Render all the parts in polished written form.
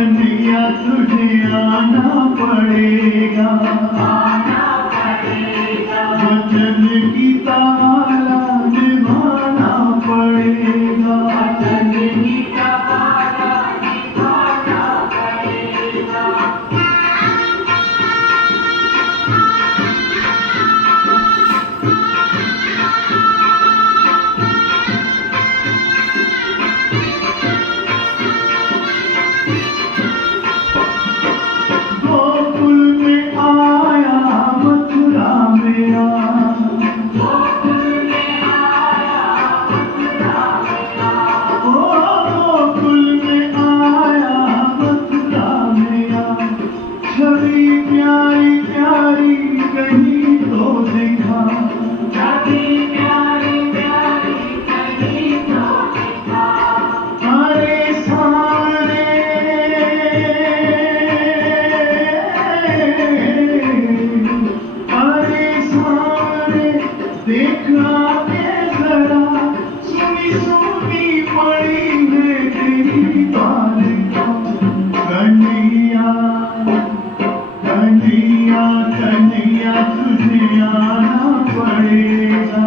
कन्हैया तुझे आना पड़ेगा, वचन गीता वाला निभाना पड़ेगा। गोकुल में आया मथुरा में गोकुल में आया मथुरा में छवि प्यारी प्यारी कहीं तो दिखा, अरे सारे देखना के जरा, सुनी सुनी पड़ी है तेरी बालिका। कन्हैया कन्हैया कन्हैया तुझे आना पड़ेगा,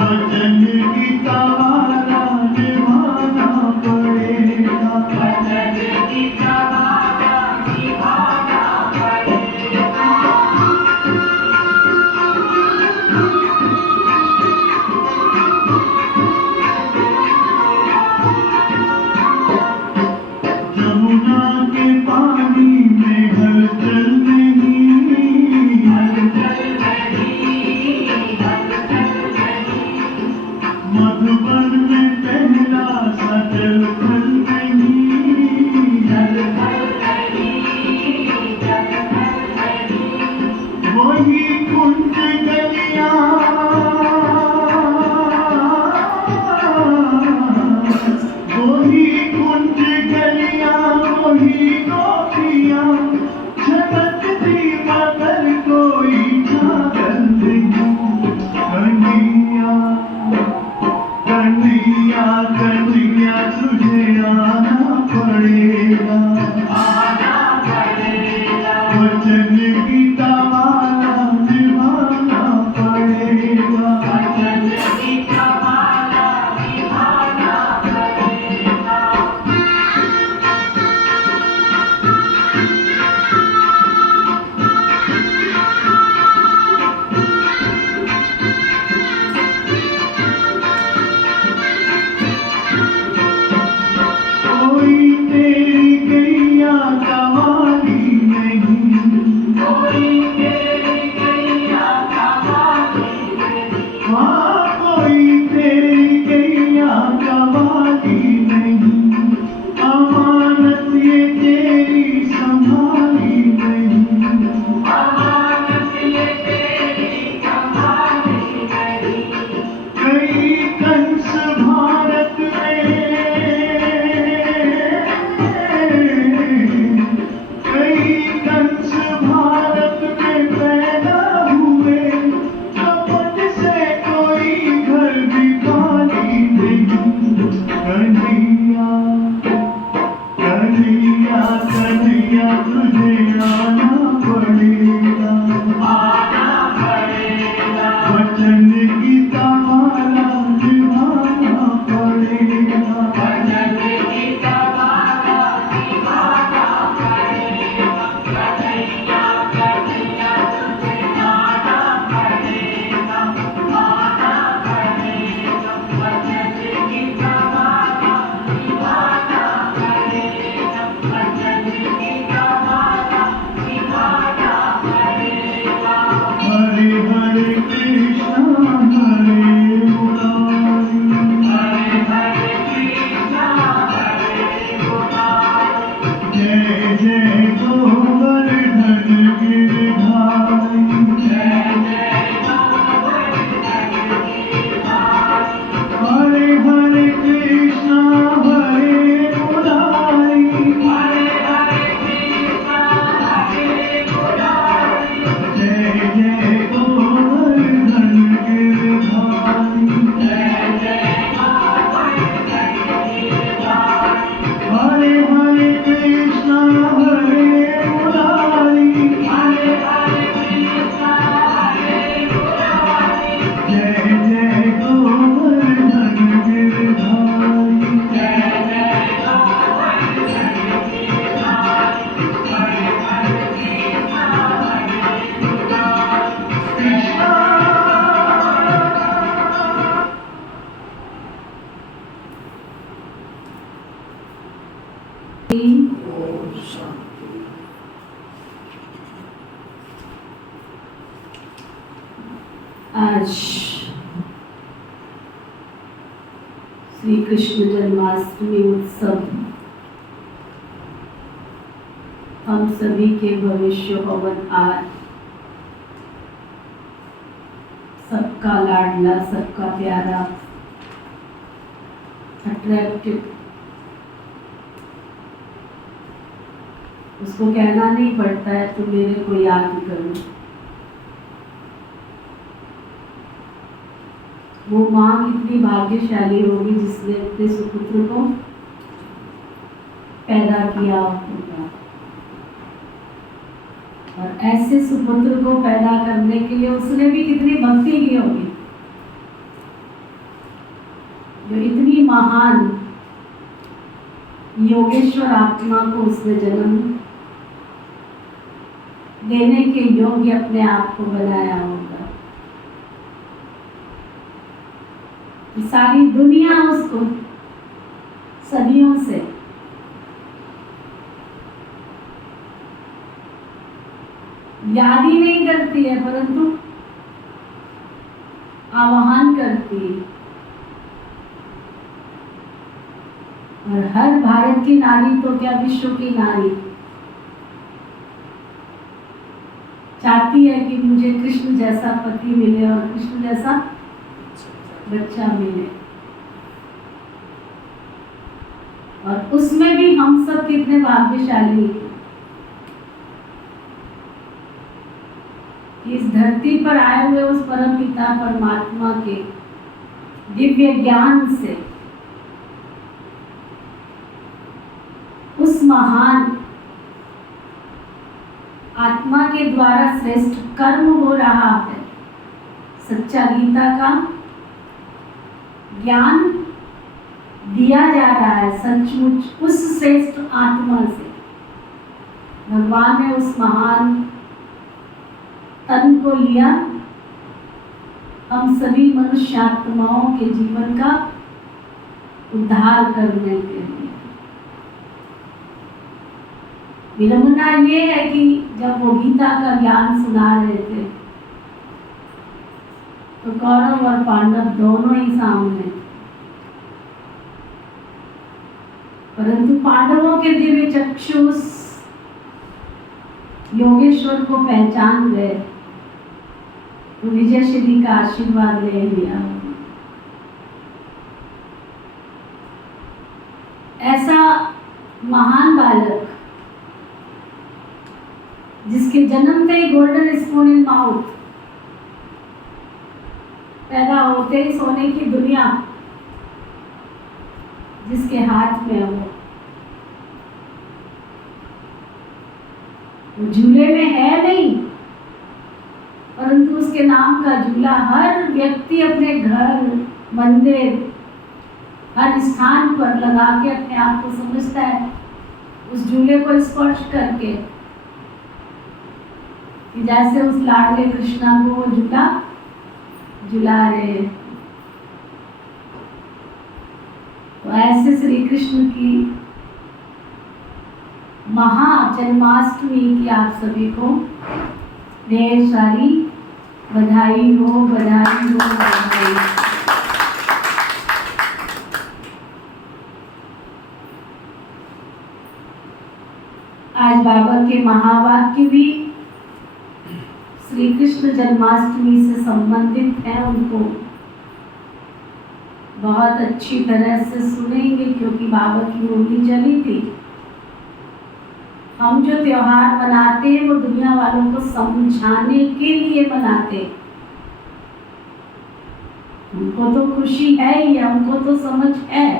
वचन गीता वाला निभाना पड़ेगा। यमुना के पानी में हलचल नहीं, मधुबन में पहला सा जल थल नहीं, वही कुंज गलियां, वही कुंज गलियां, वही गोपियां छटकती मगर कोई छागल नहीं। कन्हैया कन्हैया कन्हैया तुझे आना पड़ेगा, वचन गीता वाला निभाना पड़ेगा। कोई तेरी गैया कवाली नहीं, हाँ कोई तेरी गैया कवाली नहीं, अमानत ये तेरी संभाली नहीं, कई कंस भारत में, कई कंस भारत में पैदा हुए, कपट से कोई घर भी खाली नहीं। कन्हैया कन्हैया कन्हैया तुझे आना पड़ेगा, वचन गीता वाला निभाना पड़ेगा। आज श्री कृष्ण जन्माष्टमी उत्सव हम सभी के भविष्य पवन आज सबका लाडला, सबका प्यारा, अट्रैक्टिव, उसको कहना नहीं पड़ता है तो मेरे को याद करो। वो माँ कितनी भाग्यशाली होगी जिसने अपने सुपुत्र को पैदा किया होगा, और ऐसे सुपुत्र को पैदा करने के लिए उसने भी कितनी भक्ति की होगी। जो इतनी महान योगेश्वर आत्मा को उसने जन्म देने के योग्य अपने आप को बनाया होगा। सारी दुनिया उसको सदियों से याद ही नहीं करती है, परंतु आह्वान करती है। और हर भारत की नारी तो क्या, विश्व की नारी चाहती है कि मुझे कृष्ण जैसा पति मिले और कृष्ण जैसा बच्चा मिले। और उसमें भी हम सब कितने भाग्यशाली हैं कि इस धरती पर आए हुए उस परम पिता परमात्मा के दिव्य ज्ञान से उस महान आत्मा के द्वारा श्रेष्ठ कर्म हो रहा है। सच्चा गीता का ज्ञान दिया जा रहा है सचमुच उस श्रेष्ठ आत्मा से। भगवान ने उस महान तन को लिया हम सभी मनुष्यात्माओं के जीवन का उद्धार करने के लिए। विडंबना ये है कि जब वो गीता का ज्ञान सुना रहे थे तो कौरव और पांडव दोनों ही सामने, परंतु पांडवों के दिव्य चक्षु योगेश्वर को पहचान गए तो विजय श्री का आशीर्वाद ले लिया। ऐसा महान बालक जिसके जन्मते ही गोल्डन स्पून इन माउथ, पैदा होते ही सोने की दुनिया जिसके हाथ में है, वो झूले में है नहीं, परंतु उसके नाम का झूला हर व्यक्ति अपने घर, मंदिर, हर स्थान पर लगा के अपने आप को समझता है उस झूले को स्पर्श करके कि जैसे उस लाडले कृष्णा को वो झूला झुला रहे। तो ऐसे श्री कृष्ण की महा जन्माष्टमी की आप सभी को ढेर सारी बधाई हो, बधाई हो, बधाई। आज बाबा के महावाक्य भी श्री कृष्ण जन्माष्टमी से संबंधित हैं, उनको बहुत अच्छी तरह से सुनेंगे क्योंकि बाबा की मुरली चली थी। हम जो त्योहार मनाते हैं वो दुनिया वालों को समझाने के लिए मनाते। हमको तो खुशी है ही, हमको तो समझ है,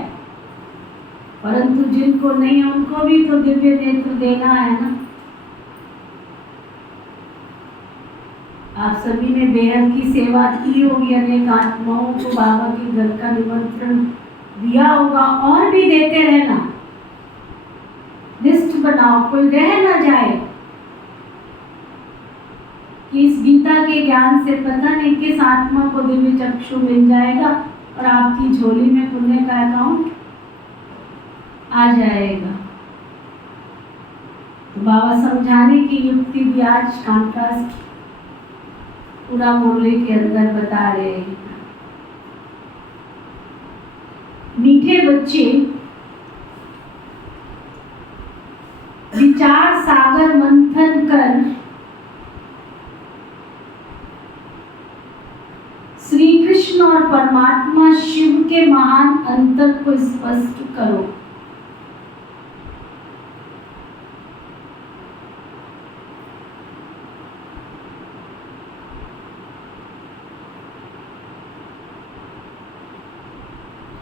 परंतु जिनको नहीं है उनको भी तो दिव्य नेत्र देना है ना। आप सभी ने बेहद की सेवा की होगी, अनेक आत्माओं को बाबा के घर का निमंत्रण दिया होगा, और भी देते रहना। लिस्ट बनाओ, कोई रह ना जाए कि इस गीता के ज्ञान से पता नहीं किस आत्मा को दिव्य चक्षु मिल जाएगा और आपकी झोली में पुण्य का अकाउंट आ जाएगा। तो बाबा समझाने की युक्ति भी आज कॉन्ट्रास्ट पूरा मुरली के अंदर बता रहे हैं। मीठे बच्चे विचार सागर मंथन कर श्री कृष्ण और परमात्मा शिव के महान अंतर को स्पष्ट करो।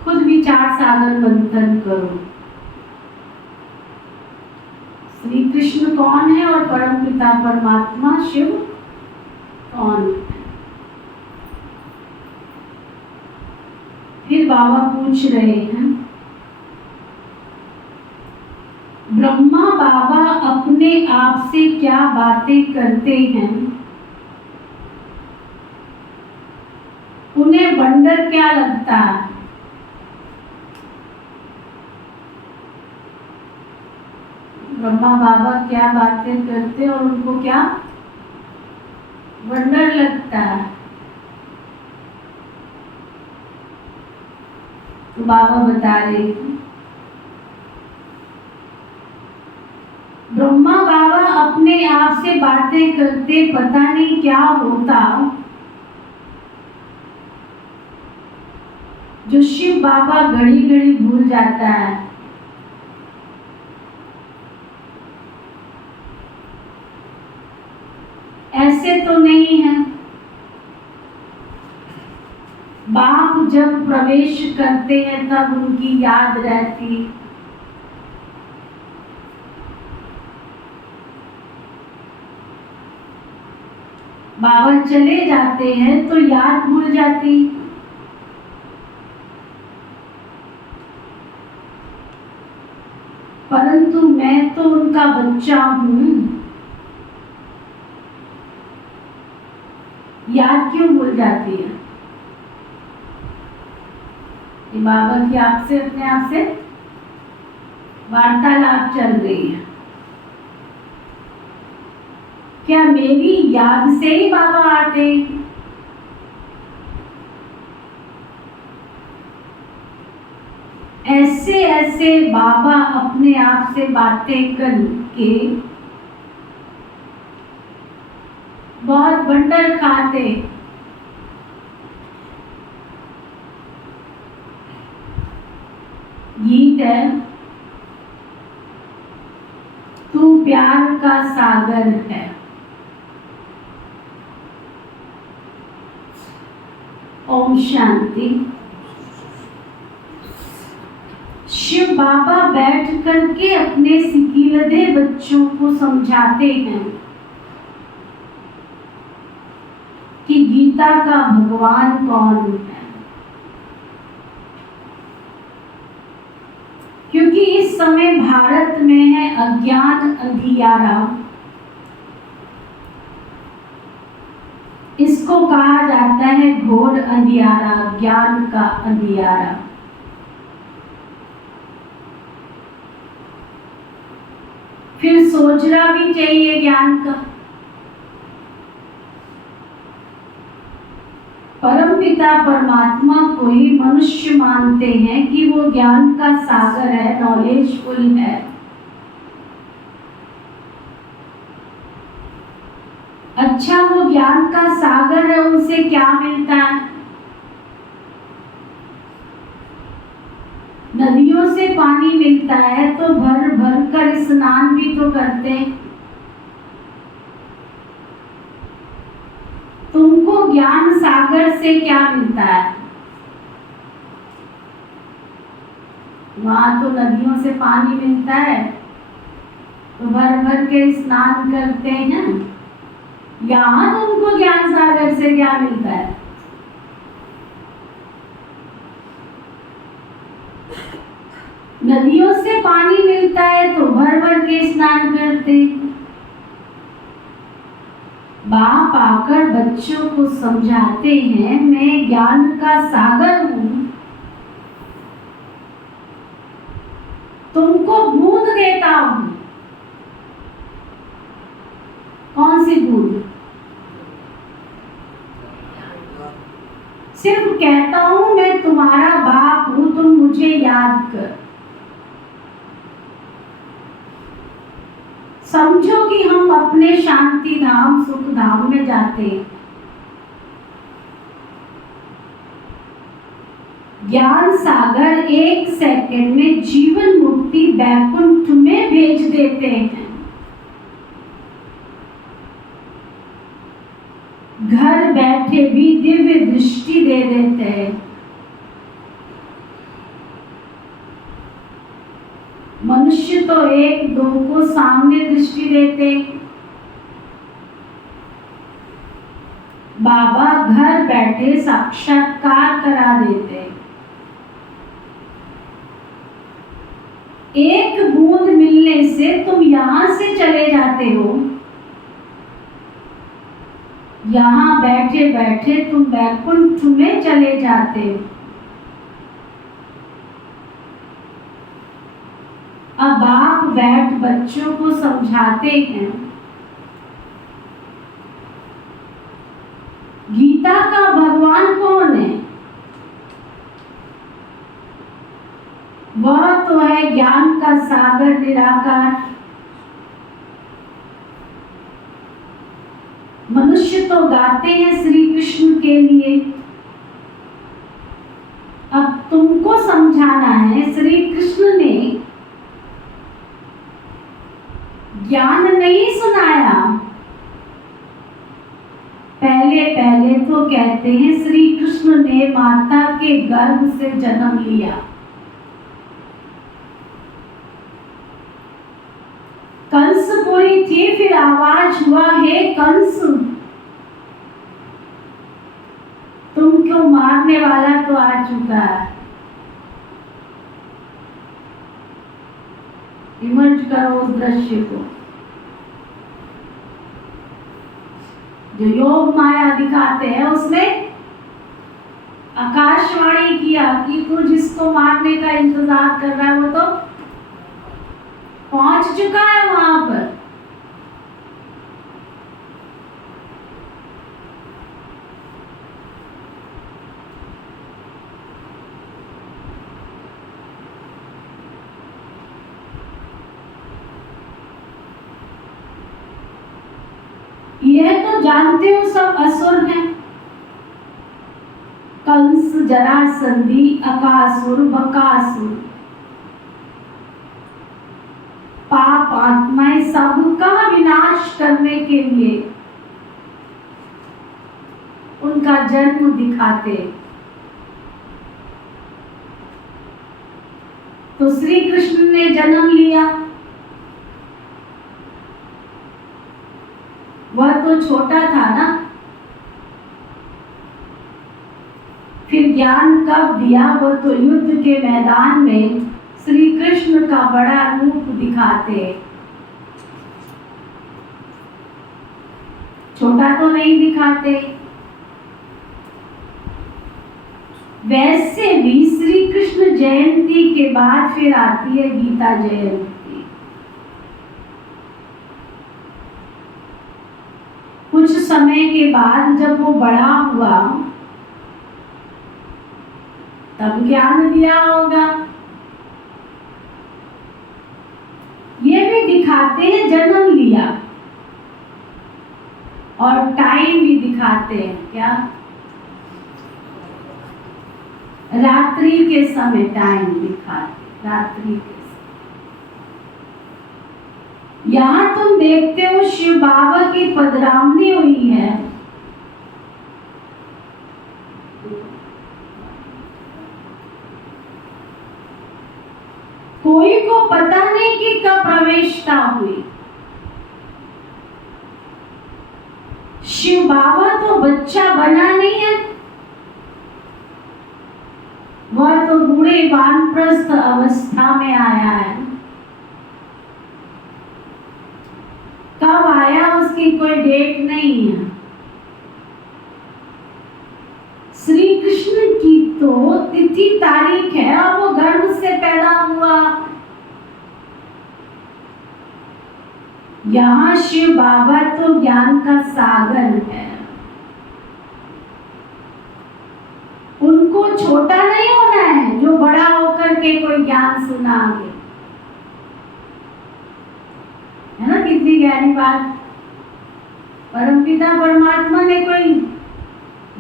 खुद विचार सागर मंथन करो। श्री कृष्ण कौन है और परम पिता परमात्मा शिव कौन है? फिर बाबा पूछ रहे हैं, ब्रह्मा बाबा अपने आप से क्या बातें करते हैं? उन्हें वंडर क्या लगता है? ब्रह्मा बाबा क्या बातें करते और उनको क्या वंडर लगता है? तो बाबा बता रहे हैं, ब्रह्मा बाबा अपने आप से बातें करते, पता नहीं क्या होता जो शिव बाबा घड़ी घड़ी भूल जाता है। ऐसे तो नहीं है, बाप जब प्रवेश करते हैं तब उनकी याद रहती, बाबा चले जाते हैं तो याद भूल जाती। परंतु मैं तो उनका बच्चा हूं, याद क्यों भूल जाती है? ये बाबा की आपसे अपने आप से वार्तालाप चल रही है। क्या मेरी याद से ही बाबा आते? ऐसे ऐसे बाबा अपने आप से बातें करके बहुत बंडर खाते। गीत है, तू प्यार का सागर है। ओम शांति। शिव बाबा बैठ करके अपने सिकीलधे बच्चों को समझाते हैं कि गीता का भगवान कौन है। क्योंकि इस समय भारत में है अज्ञान अंधियारा। इसको कहा जाता है घोर अंधियारा, ज्ञान का अंधियारा। फिर सोचना भी चाहिए ज्ञान का। परमपिता परमात्मा को ही मनुष्य मानते हैं कि वो ज्ञान का सागर है, नॉलेजफुल है। अच्छा, वो ज्ञान का सागर है, उनसे क्या मिलता है? नदियों से पानी मिलता है तो भर भर कर स्नान भी तो करते हैं। तुमको ज्ञान सागर से क्या मिलता है? वहां तो नदियों से पानी मिलता है तो भर भर के स्नान करते हैं। यहाँ तुमको ज्ञान सागर से क्या मिलता है? नदियों से पानी मिलता है तो भर भर के स्नान करते। बाप आकर बच्चों को समझाते हैं, मैं ज्ञान का सागर हूं, तुमको बूंद देता हूं। कौन सी बूंद? सिर्फ कहता हूं मैं तुम्हारा बाप हूं, तुम मुझे याद कर। समझो कि हम अपने शांति धाम सुख धाम में जाते हैं। ज्ञान सागर 1 सेकंड में जीवन मुक्ति बैकुंठ में भेज देते हैं। घर बैठे भी दिव्य दृष्टि दे देते हैं। मनुष्य तो 1-2 को सामने दृष्टि देते, बाबा घर बैठे साक्षात्कार करा देते। एक बूंद मिलने से तुम यहां से चले जाते हो, यहां बैठे बैठे तुम बैकुंठ में चले जाते हो। अब बाप बैठ बच्चों को समझाते हैं, गीता का भगवान कौन है? वह तो है ज्ञान का सागर निराकार। मनुष्य तो गाते हैं श्री कृष्ण के लिए। अब तुमको समझाना है, श्री कृष्ण ने ज्ञान नहीं सुनाया। पहले पहले तो कहते हैं श्री कृष्ण ने माता के गर्भ से जन्म लिया। कंसपुरी थी, फिर आवाज हुआ, हे कंस तुमको मारने वाला तो आ चुका है। इमर्ज करो उस दृश्य को, जो योग माया दिखाते हैं। उसने आकाशवाणी किया कि तू जिसको मारने का इंतजार कर रहा है वो तो पहुंच चुका है वहां पर। यह तो जानते हो सब असुर हैं, कंस, जरासंधी, अकासुर, बकासुर, पाप आत्माएं सबका विनाश करने के लिए उनका जन्म दिखाते। तो श्री कृष्ण ने जन्म लिया। वह तो छोटा था ना। फिर ज्ञान कब दिया? वह तो युद्ध के मैदान में श्री कृष्ण का बड़ा रूप दिखाते। छोटा तो नहीं दिखाते। वैसे भी श्री कृष्ण जयंती के बाद फिर आती है गीता जयंती। कुछ समय के बाद जब वो बड़ा हुआ तब ज्ञान दिया होगा। ये भी दिखाते हैं जन्म लिया, और टाइम भी दिखाते हैं। क्या? रात्रि के समय टाइम दिखाते, रात्रि के समय। यहाँ तुम देखते हो शिव बाबा की पधरावनी हुई है। कोई को पता नहीं कि कब प्रवेशता हुई। शिव बाबा तो बच्चा बना नहीं है, वह तो बूढ़े वानप्रस्थ अवस्था में आया है। कब आया उसकी कोई डेट नहीं है। श्री कृष्ण की तो तिथि तारीख है और वो गर्भ से पैदा हुआ। यहाँ शिव बाबा तो ज्ञान का सागर है। उनको छोटा नहीं होना है जो बड़ा होकर के कोई ज्ञान सुनाए, है ना। कितनी गहरी बात। परमपिता परमात्मा ने कोई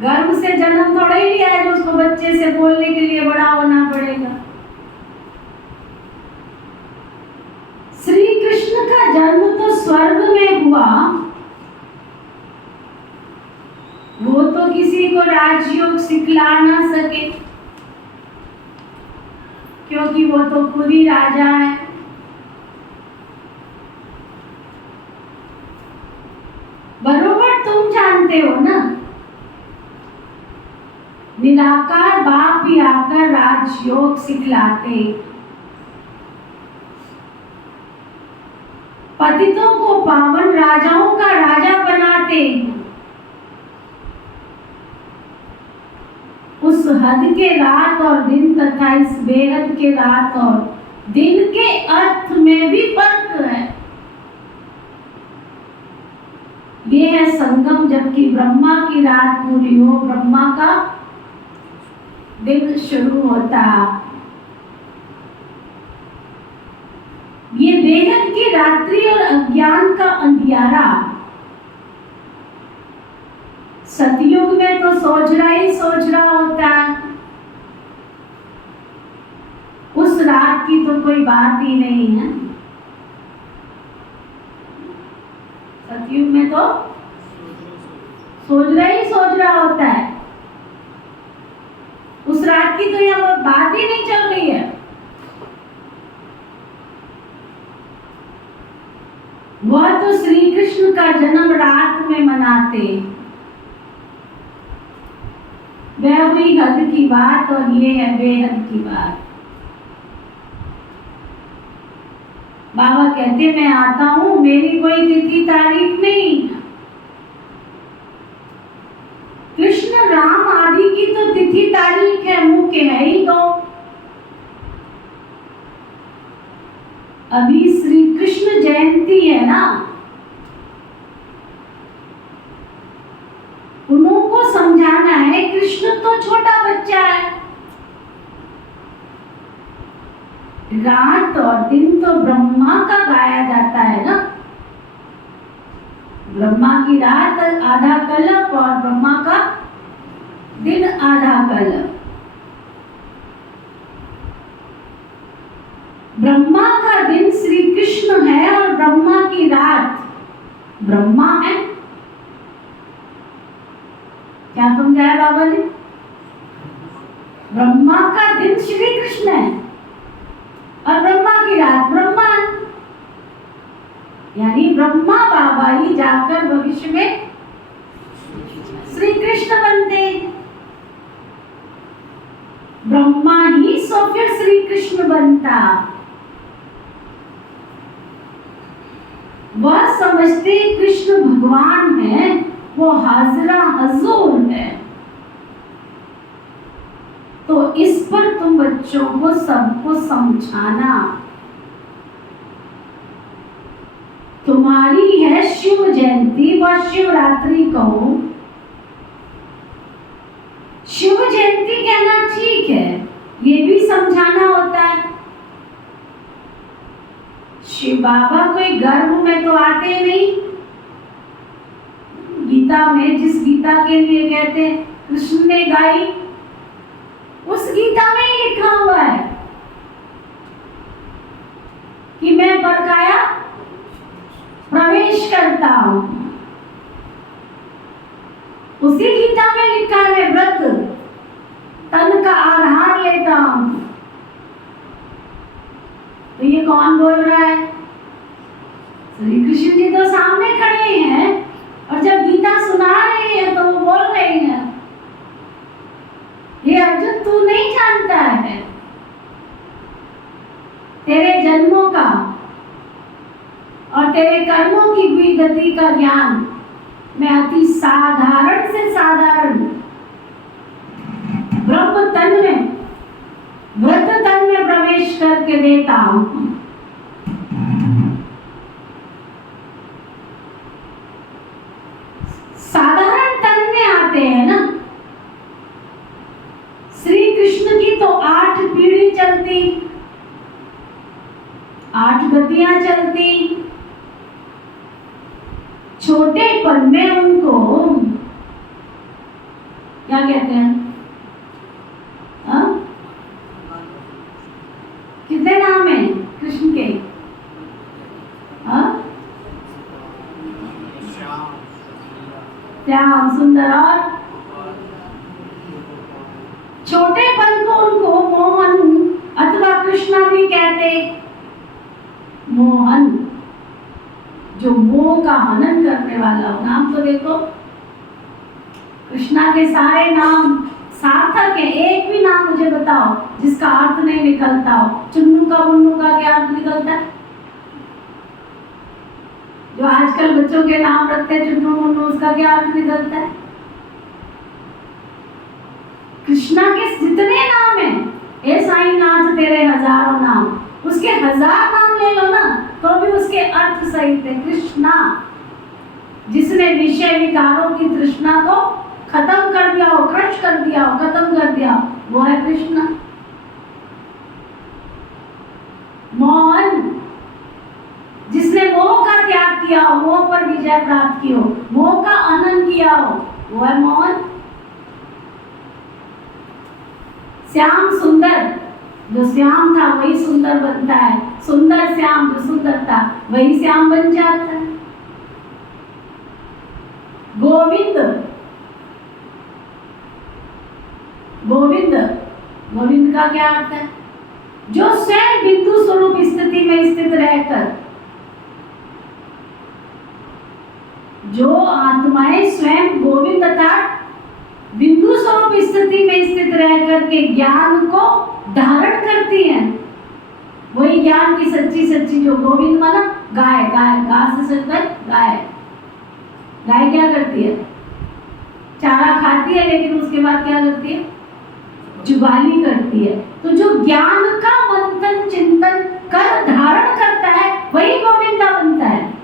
गर्भ से जन्म थोड़ा ही लिया है जो उसको बच्चे से बोलने के लिए बड़ा होना पड़ेगा। श्री कृष्ण का जन्म तो स्वर्ग में हुआ, वो तो किसी को राजयोग सिखला ना सके, क्योंकि वो तो खुद ही राजा है। बरोबर तुम जानते हो ना, निराकार बाप भी आकर राजयोग सिखलाते, पतितों को पावन राजाओं का राजा बनाते। उस हद के रात और दिन तथा इस बेहद के रात और दिन के अर्थ में भी फर्क है। ये है संगम, जबकि ब्रह्मा की रात पूरी हो, ब्रह्मा का दिन शुरू होता। ये बेहद की रात्रि और अज्ञान का अंधियारा, सतयुग में तो सोच रहा होता है। उस रात की तो कोई बात ही नहीं है। सतयुग में तो सोच रहा होता है। उस रात की तो यहाँ बात ही नहीं चल रही है। वह तो श्री कृष्ण का जन्म रात में मनाते। वह हुई हद की बात और ये है बेहद की बात। बाबा कहते मैं आता हूं, मेरी कोई तिथि तारीख नहीं। कृष्ण राम आदि की तो तिथि तारीख है, मुख्य है ही दो। अभी श्री कृष्ण जयंती है ना, उनको समझाना है कृष्ण तो छोटा बच्चा है। रात और दिन तो ब्रह्मा का गाया जाता है ना। ब्रह्मा की रात आधा कल्प और ब्रह्मा का दिन आधा कल्प। ब्रह्मा का दिन श्री कृष्ण है और ब्रह्मा की रात ब्रह्मा है। क्या समझाया बाबा ने? ब्रह्मा का दिन श्री कृष्ण है और ब्रह्मा की रात ब्रह्मा है। यानी ब्रह्मा बाबा ही जाकर भविष्य में श्री कृष्ण बनते। ब्रह्मा ही सो फिर श्री कृष्ण बनता। वह समझते कृष्ण भगवान है, वो हाजरा हजूर है। तो इस पर तुम बच्चों को सबको समझाना। तुम्हारी है शिव जयंती व शिवरात्रि कहो। शिव जयंती कहना ठीक है, ये भी समझाना होता है। शिव बाबा कोई गर्भ में तो आते नहीं। गीता में जिस गीता के लिए कहते कृष्ण ने गाई, उस गीता में ही लिखा हुआ है कि मैं बरकाया प्रवेश करता हूं। उसी गीता में लिखा है व्रत तन का आधार लेता हूं। तो ये कौन बोल रहा है? श्री कृष्ण जी तो सामने खड़े हैं और जब गीता सुना रहे हैं तो वो बोल रहे हैं, ये अर्जुन तू नहीं जानता है तेरे जन्मों का और तेरे कर्मों की हुई गति का ज्ञान मैं अति साधारण से साधारण ब्रह्म तन में व्रत तन में प्रवेश करके देता हूं। साधारण तन में आते हैं ना। श्री कृष्ण की तो 8 पीढ़ी चलती, 8 गतियां चलती। छोटे पन में उनको क्या कहते हैं? कितने नाम है कृष्ण के? श्याम, सुंदर और छोटेपन को उनको मोहन अथवा कृष्णा भी कहते। मोहन जो मोह का हनन करने वाला हो। नाम तो देखो, कृष्णा के सारे नाम सार्थक है। एक भी नाम मुझे बताओ जिसका अर्थ नहीं निकलता हो। चुन्नू का मुन्नू का क्या अर्थ निकलता है? जो आजकल बच्चों के नाम रखते हैं चुन्नू मुन्नू, उसका क्या अर्थ निकलता है? कृष्णा के जितने नाम हैं, ए साईनाथ तेरे हजारों नाम, उसके 1000 नाम ले लो ना तो भी उसके अर्थ सही थे। कृष्णा जिसने विषय विकारों की तृष्णा को खत्म कर दिया हो, क्रश कर दिया हो, खत्म कर दिया, वो है कृष्णा। मोहन जिसने मोह का त्याग किया हो, मोह पर विजय प्राप्त की हो, मोह का आनंद किया हो, वो है मोहन। श्याम सुंदर, जो श्याम था वही सुंदर बनता है। सुंदर श्याम, जो सुंदर था वही श्याम बन जाता है। गोविंद, गोविंद, गोविंद का क्या अर्थ है? जो स्वयं बिंदु स्वरूप स्थिति में स्थित रहकर, जो आत्माएं स्वयं गोविंद अर्थात बिंदु स्वरूप स्थिति में स्थित रहकर के ज्ञान को धारण करती हैं, वही ज्ञान की सच्ची सच्ची जो गोविंद माना गाय। गाय, गा से सकता गाय। गाय क्या करती है? चारा खाती है, लेकिन उसके बाद क्या करती है? जुगाली करती है। तो जो ज्ञान का मंथन चिंतन कर धारण करता है वही गोविंदा बनता है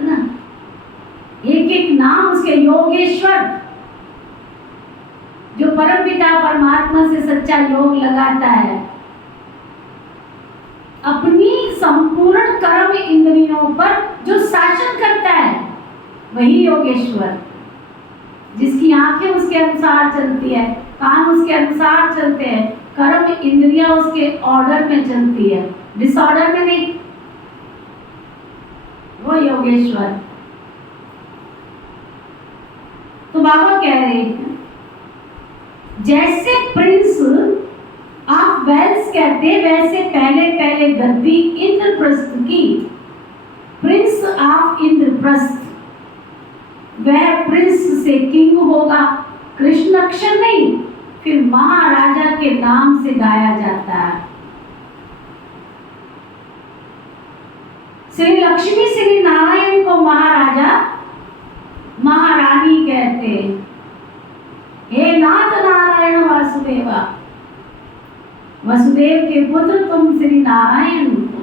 ना। एक एक नाम उसके योगेश्वर, जो परमपिता परमात्मा से सच्चा योग लगाता है, अपनी संपूर्ण कर्म इंद्रियों पर जो शासन करता है वही योगेश्वर। जिसकी आंखें उसके अनुसार चलती है, कान उसके अनुसार चलते हैं, कर्म इंद्रियां उसके ऑर्डर में चलती है, डिसऑर्डर में नहीं, वो योगेश्वर। तो बाबा कह रहे हैं जैसे प्रिंस ऑफ वेल्स कहते, वैसे पहले पहले गद्दी इंद्रप्रस्थ की, प्रिंस ऑफ इंद्रप्रस्थ, वह प्रिंस से किंग होगा। कृष्ण अक्षर नहीं, फिर महाराजा के नाम से गाया जाता है। श्री लक्ष्मी श्री नारायण को महाराजा महारानी कहते हैं। हे नाथ नारायण वासुदेवा, वसुदेव के पुत्र तुम श्री नारायण हो।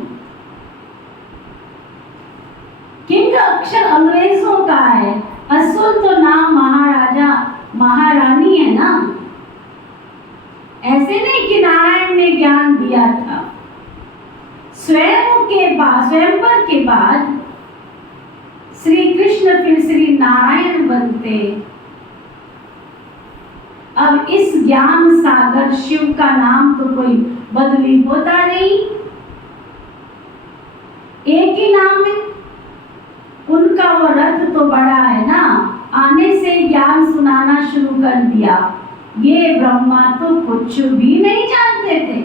किंग अक्षर अंग्रेजों का है, असल तो नाम महाराजा महारानी है ना। ऐसे नहीं कि नारायण ने ज्ञान दिया था। स्वयंवर के बाद श्री कृष्ण फिर श्री नारायण बनते। अब इस ज्ञान सागर शिव का नाम तो कोई बदली होता नहीं, एक ही नाम है। उनका वो रथ तो बड़ा है ना, आने से ज्ञान सुनाना शुरू कर दिया। ये ब्रह्मा तो कुछ भी नहीं जानते थे।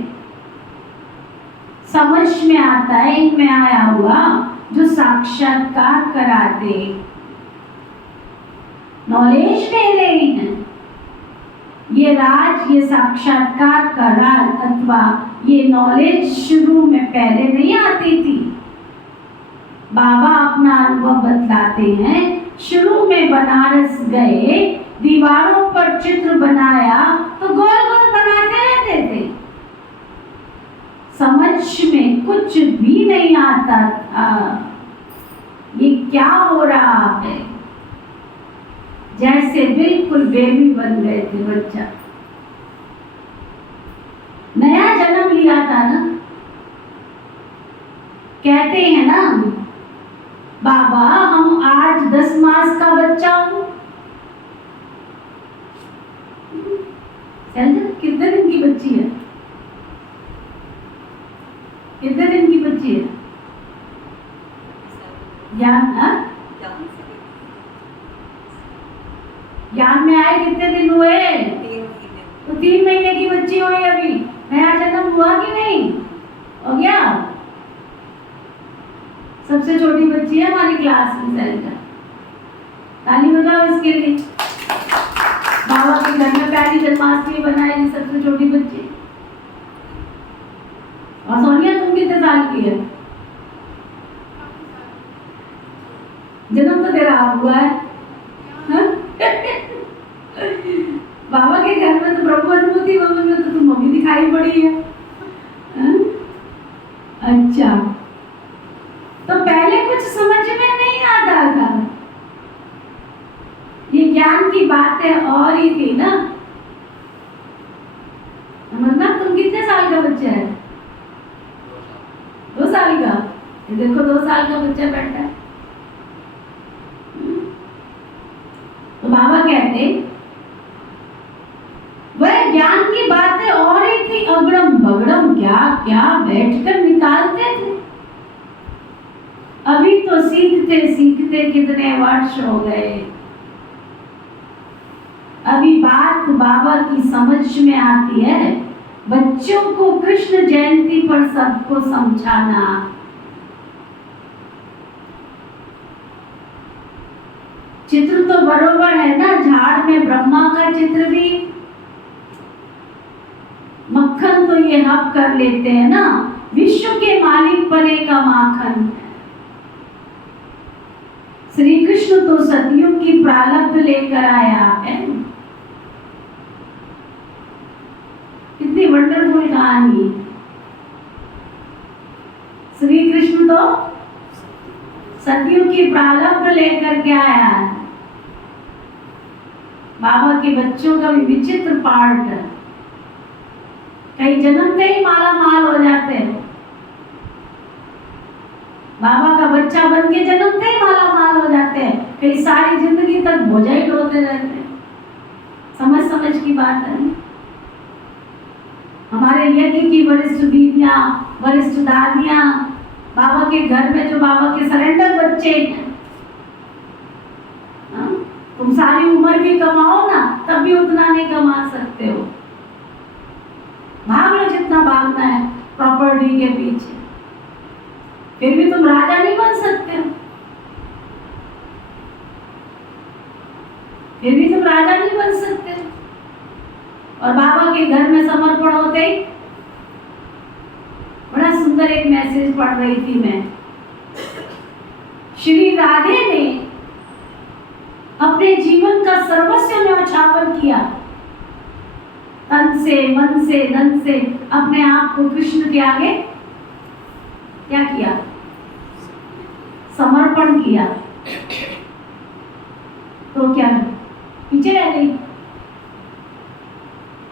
समझ में आता है इनमें आया हुआ जो साक्षात्कार कराते, नॉलेज दे रहे हैं। ये राज, ये साक्षात्कार का राज अथवा ये नॉलेज शुरू में पहले नहीं आती थी। बाबा अपना अनुभव बतलाते हैं। शुरू में बनारस गए, दीवारों पर चित्र बनाया तो गोल गोल बनाते रहते थे, समझ में कुछ भी नहीं आता था। क्या हो रहा है, जैसे बिल्कुल बेबी बन गए थे, बच्चा नया जन्म लिया था ना। कहते हैं ना, बाबा हम 8-10 मास का बच्चा हूं। कितने दिन की बच्ची है? कितने दिन की बच्ची है? ज्ञान में आए कितने दिन हुए? 3 महीने। तो 3 महीने की बच्ची हुई अभी, नया जन्म हुआ कि नहीं? हो गया। सबसे छोटी बच्ची है हमारी क्लास में सैलजा। ताली बजाओ इसके लिए। बाबा के घर में पहली जन्माष्टमी बनाई सबसे छोटी बच्ची। और सोनिया तुम कितने साल की है? जन्म तो तेरा आप हुआ है। बाबा के घर में तो प्रभु अनुभूति भवन में तो तुम मम्मी दिखाई पड़ी है। अच्छा, तो पहले कुछ समझ में नहीं आता था, ये ज्ञान की बातें और ही थी ना। समझना, तुम कितने साल का बच्चा है? 2 साल का। देखो 2 साल का बच्चा बैठा है। तो बाबा कहते वह ज्ञान की बातें और ही थी, अगड़म बगड़म क्या क्या बैठकर निकालते थे। अभी तो सीखते सीखते कितने वर्ष हो गए। अभी बात बाबा की समझ में आती है। बच्चों को कृष्ण जयंती पर सबको समझाना। चित्र तो बरोबर है ना, झाड़ में ब्रह्मा का चित्र भी। मक्खन तो ये हब कर लेते हैं ना, विश्व के मालिक पने का माखन। श्री कृष्ण तो सदियों की प्रारब्ध लेकर आया है। कितनी वंडरफुल कहानी। श्री कृष्ण तो सदियों की प्रारब्ध लेकर के आया है। बाबा के बच्चों का भी विचित्र पार्ट है। कई जन्मते ही माला माल हो जाते हैं। बाबा का बच्चा बन के जन्मते ही माला माल हो जाते हैं। कई सारी जिंदगी तक बोझा ही ढोते रहते हैं। समझ समझ की बात है। हमारे यज्ञ की वरिष्ठ दीदियां, वरिष्ठ दादियां, बाबा के घर में जो बाबा के सरेंडर बच्चे हैं, तुम सारी उम्र भी कमाओ ना, तब भी उतना नहीं कमा सकते हो। भाग लो जितना भागना है प्रॉपर्टी के पीछे, फिर भी तुम राजा नहीं बन सकते हो। फिर भी तुम राजा नहीं बन सकते हो। और बाबा के घर में समर्पण होते ही बड़ा सुंदर एक मैसेज पढ़ रही थी मैं। श्री राधे ने अपने जीवन का सर्वस्व न्यौछावर किया। तन से, मन से, धन से अपने आप को कृष्ण के आगे क्या किया? समर्पण किया। तो क्या पीछे रह गई?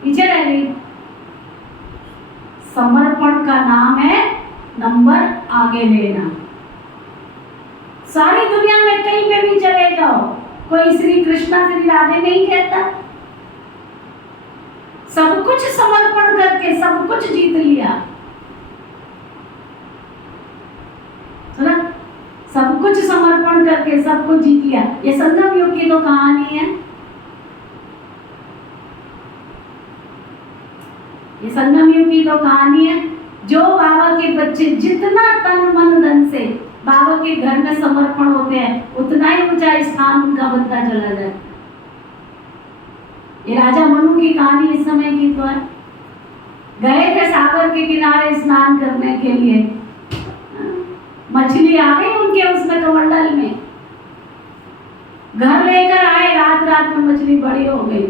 पीछे रह गई। समर्पण का नाम है नंबर आगे लेना। सारी दुनिया में कहीं पे भी चले जाओ, कोई श्री कृष्णा श्री राधे नहीं कहता। सब कुछ समर्पण करके सब कुछ जीत लिया। सुना? सब कुछ समर्पण करके सब कुछ जीत लिया। ये संगम युग की तो कहानी है। ये संगम युग की तो कहानी है। जो बाबा के बच्चे जितना तन मन धन से बाबा के घर में समर्पण होते हैं, उतना ही ऊंचा स्थान उनका बनता चला जाता है। ये राजा मनु की कहानी इस समय की तो है। गए थे सागर के किनारे स्नान करने के लिए, मछली आ गई उनके उसमें कमंडल में। घर लेकर आए, रात रात में मछली बड़ी हो गई।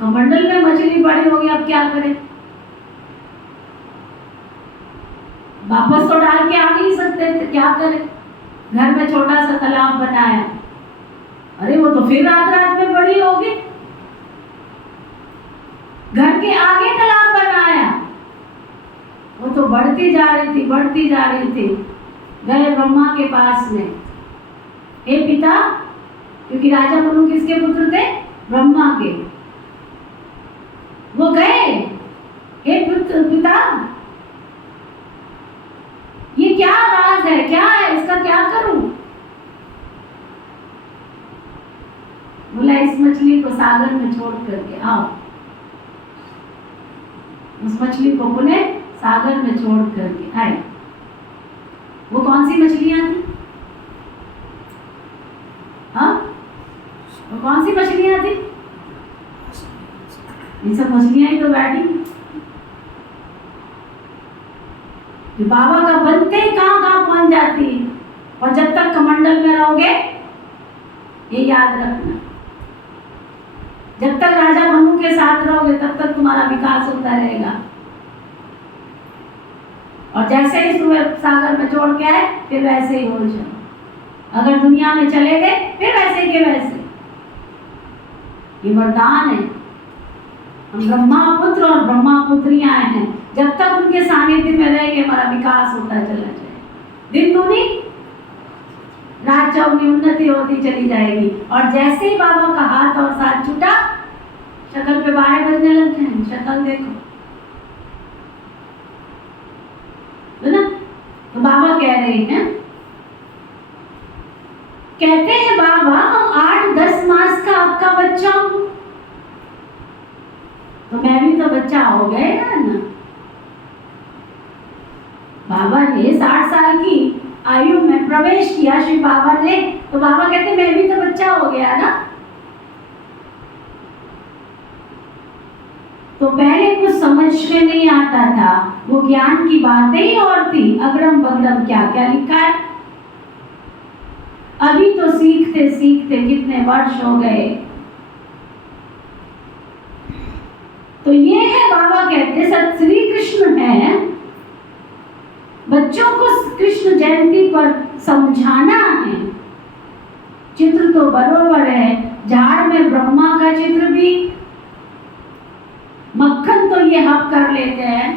कमंडल में मछली बड़ी हो गई, अब क्या करें? वापस तो डाल के आ नहीं सकते, तो क्या करें? घर में छोटा सा तालाब बनाया, अरे वो तो फिर रात रात में बड़ी होगी। घर के आगे तालाब बनाया, वो तो बढ़ती जा रही थी, बढ़ती जा रही थी। गए ब्रह्मा के पास में, हे पिता, क्योंकि राजा मनु किसके पुत्र थे? ब्रह्मा के। वो गए, हे पिता, ये क्या राज है, क्या है, इसका क्या करूं? बोला इस मछली को सागर में छोड़ करके आओ। उस मछली को पुनः सागर में छोड़ करके आए। वो कौन सी मछलियां थी? हाँ, वो कौन सी मछलियां थी? ये सब मछलियां ही तो बैठी। बाबा का बनते ही कहां कहां पहुंच जाती है। और जब तक कमंडल में रहोगे, ये याद रखना, जब तक राजा मनु के साथ रहोगे तब तक तुम्हारा विकास होता रहेगा। और जैसे ही तुम्हें सागर में छोड़ के आए, फिर वैसे ही हो जाओ। अगर दुनिया में चले गए, फिर वैसे के वैसे। ये वरदान है। हम ब्रह्मा पुत्र और ब्रह्मा पुत्रियां हैं। जब तक उनके सानिध्य में रहेंगे, हमारा विकास होता चला जाएगा। दिन दूनी रात चौगुनी उन्नति होती चली जाएगी। और जैसे ही बाबा का हाथ और साथ छूटा, शक्ल पे बारे बजने लगते हैं। शक्ल देखो, है ना? तो बाबा कह रहे हैं, कहते हैं बाबा, हम 8-10 मास का आपका बच्चा हूं। तो मैं भी तो बच्चा हो गया ना। बाबा ने 60 साल की आयु में प्रवेश किया श्री बाबा ने, तो बाबा कहते मैं भी तो बच्चा हो गया ना। तो पहले कुछ समझ में नहीं आता था, वो ज्ञान की बातें ही और थी। अगड़म बगड़म क्या क्या लिखा है। अभी तो सीखते सीखते कितने वर्ष हो गए। तो ये है, बाबा कहते सत श्री कृष्ण है। बच्चों को कृष्ण जयंती पर समझाना है। चित्र तो बरोबर है, झाड़ में ब्रह्मा का चित्र भी। मक्खन तो ये हब कर लेते हैं,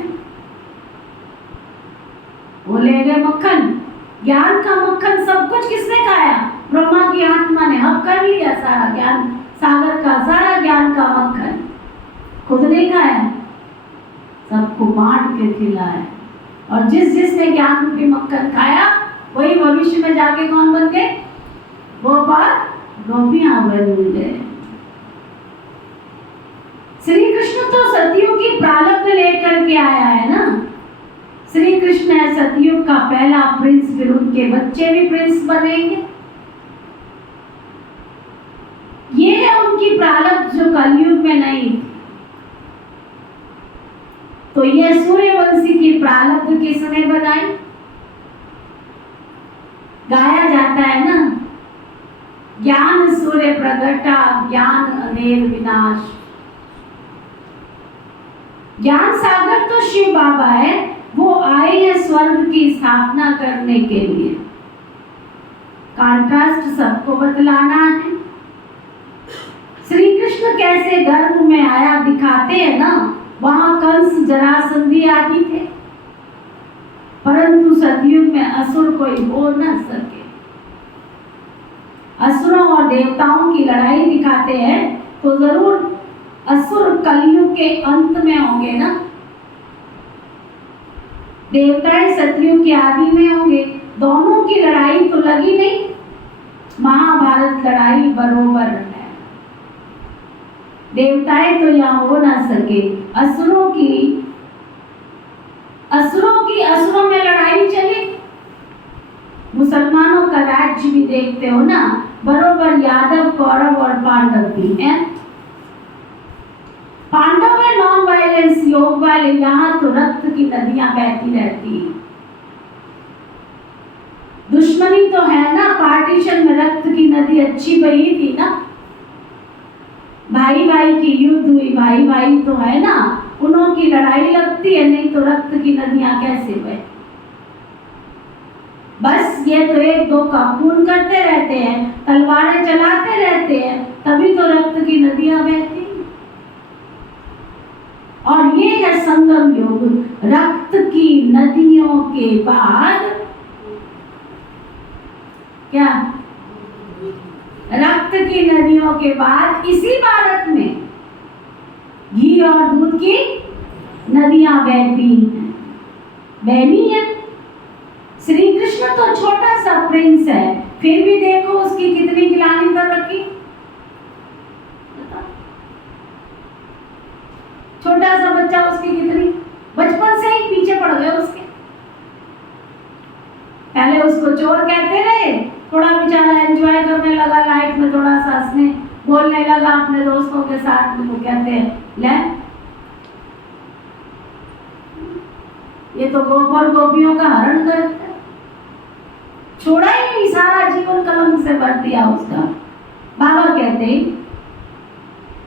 वो ले गए मक्खन। ज्ञान का मक्खन सब कुछ किसने खाया? ब्रह्मा की आत्मा ने हब कर लिया सारा ज्ञान, सागर का सारा ज्ञान का मक्खन। खुद नहीं खाया, सबको बांट के खिलाया। और जिस जिसने ज्ञान रूपी मक्खन खाया, वही भविष्य में जाके कौन बन गए? गोपाल गोपियां बन गए। श्री कृष्ण तो सतयुग की प्रारब्ध लेकर के आया है ना। श्री कृष्ण है सतयुग का पहला प्रिंस, फिर उनके बच्चे भी प्रिंस बनेंगे। ये है उनकी प्रारब्ध जो कलयुग में नहीं। तो ये सूर्यवंशी की प्रारब्ध किसने बनाई? गाया जाता है ना, ज्ञान सूर्य प्रगटा, ज्ञान अनेर विनाश। ज्ञान सागर तो शिव बाबा है, वो आए हैं स्वर्ग की स्थापना करने के लिए। कॉन्ट्रास्ट सबको बतलाना है। श्री कृष्ण कैसे गर्भ में आया दिखाते हैं ना। वहां कंस जरासंधी आदि थे, परंतु सतयुग में असुर कोई हो न सके। असुरों और देवताओं की लड़ाई दिखाते हैं, तो जरूर असुर कलयुग के अंत में होंगे ना। देवताएं सतयुग के आदि में होंगे। दोनों की लड़ाई तो लगी नहीं। महाभारत लड़ाई बरोबर है। देवताएं तो यहाँ हो ना सके। असुरों असुरों में लड़ाई चली। मुसलमानों का राज्य भी देखते हो ना, बरोबर यादव, कौरव और पांडव भी हैं। पांडव में नॉन वायलेंस योग वाले, यहाँ तो रक्त की नदियां बहती रहती हैं। दुश्मनी तो है ना, पार्टीशन में रक्त की नदी अच्छी बही थी ना। भाई भाई की युद्ध हुई, भाई भाई तो है ना, उन्हों की लड़ाई लगती है, नहीं तो रक्त की नदियां कैसे बहे। बस ये तो एक दो का खून करते रहते हैं, तलवारें चलाते रहते हैं, तभी तो रक्त की नदियां बहती हैं। और ये है संगम युग। रक्त की नदियों के बाद क्या? रक्त की नदियों के बाद इसी भारत में घी और दूध की नदियां बहती हैं, बहनी है। श्री कृष्ण तो छोटा सा प्रिंस है, फिर भी देखो उसकी कितनी गिलानी कर रखी। छोटा सा बच्चा, उसकी कितनी बचपन से ही पीछे पड़ गए उसके। पहले उसको चोर कहते रहे, थोड़ा बेचारा एंजॉय करने लगा लाइफ में, थोड़ा सा हंसने बोलने लगा अपने दोस्तों के साथ में, तो कहते हैं ले ये तो गोबर गोपियों का हरण करता है। छोड़ा ही नहीं, सारा जीवन कलंक से भर दिया उसका। बाबा कहते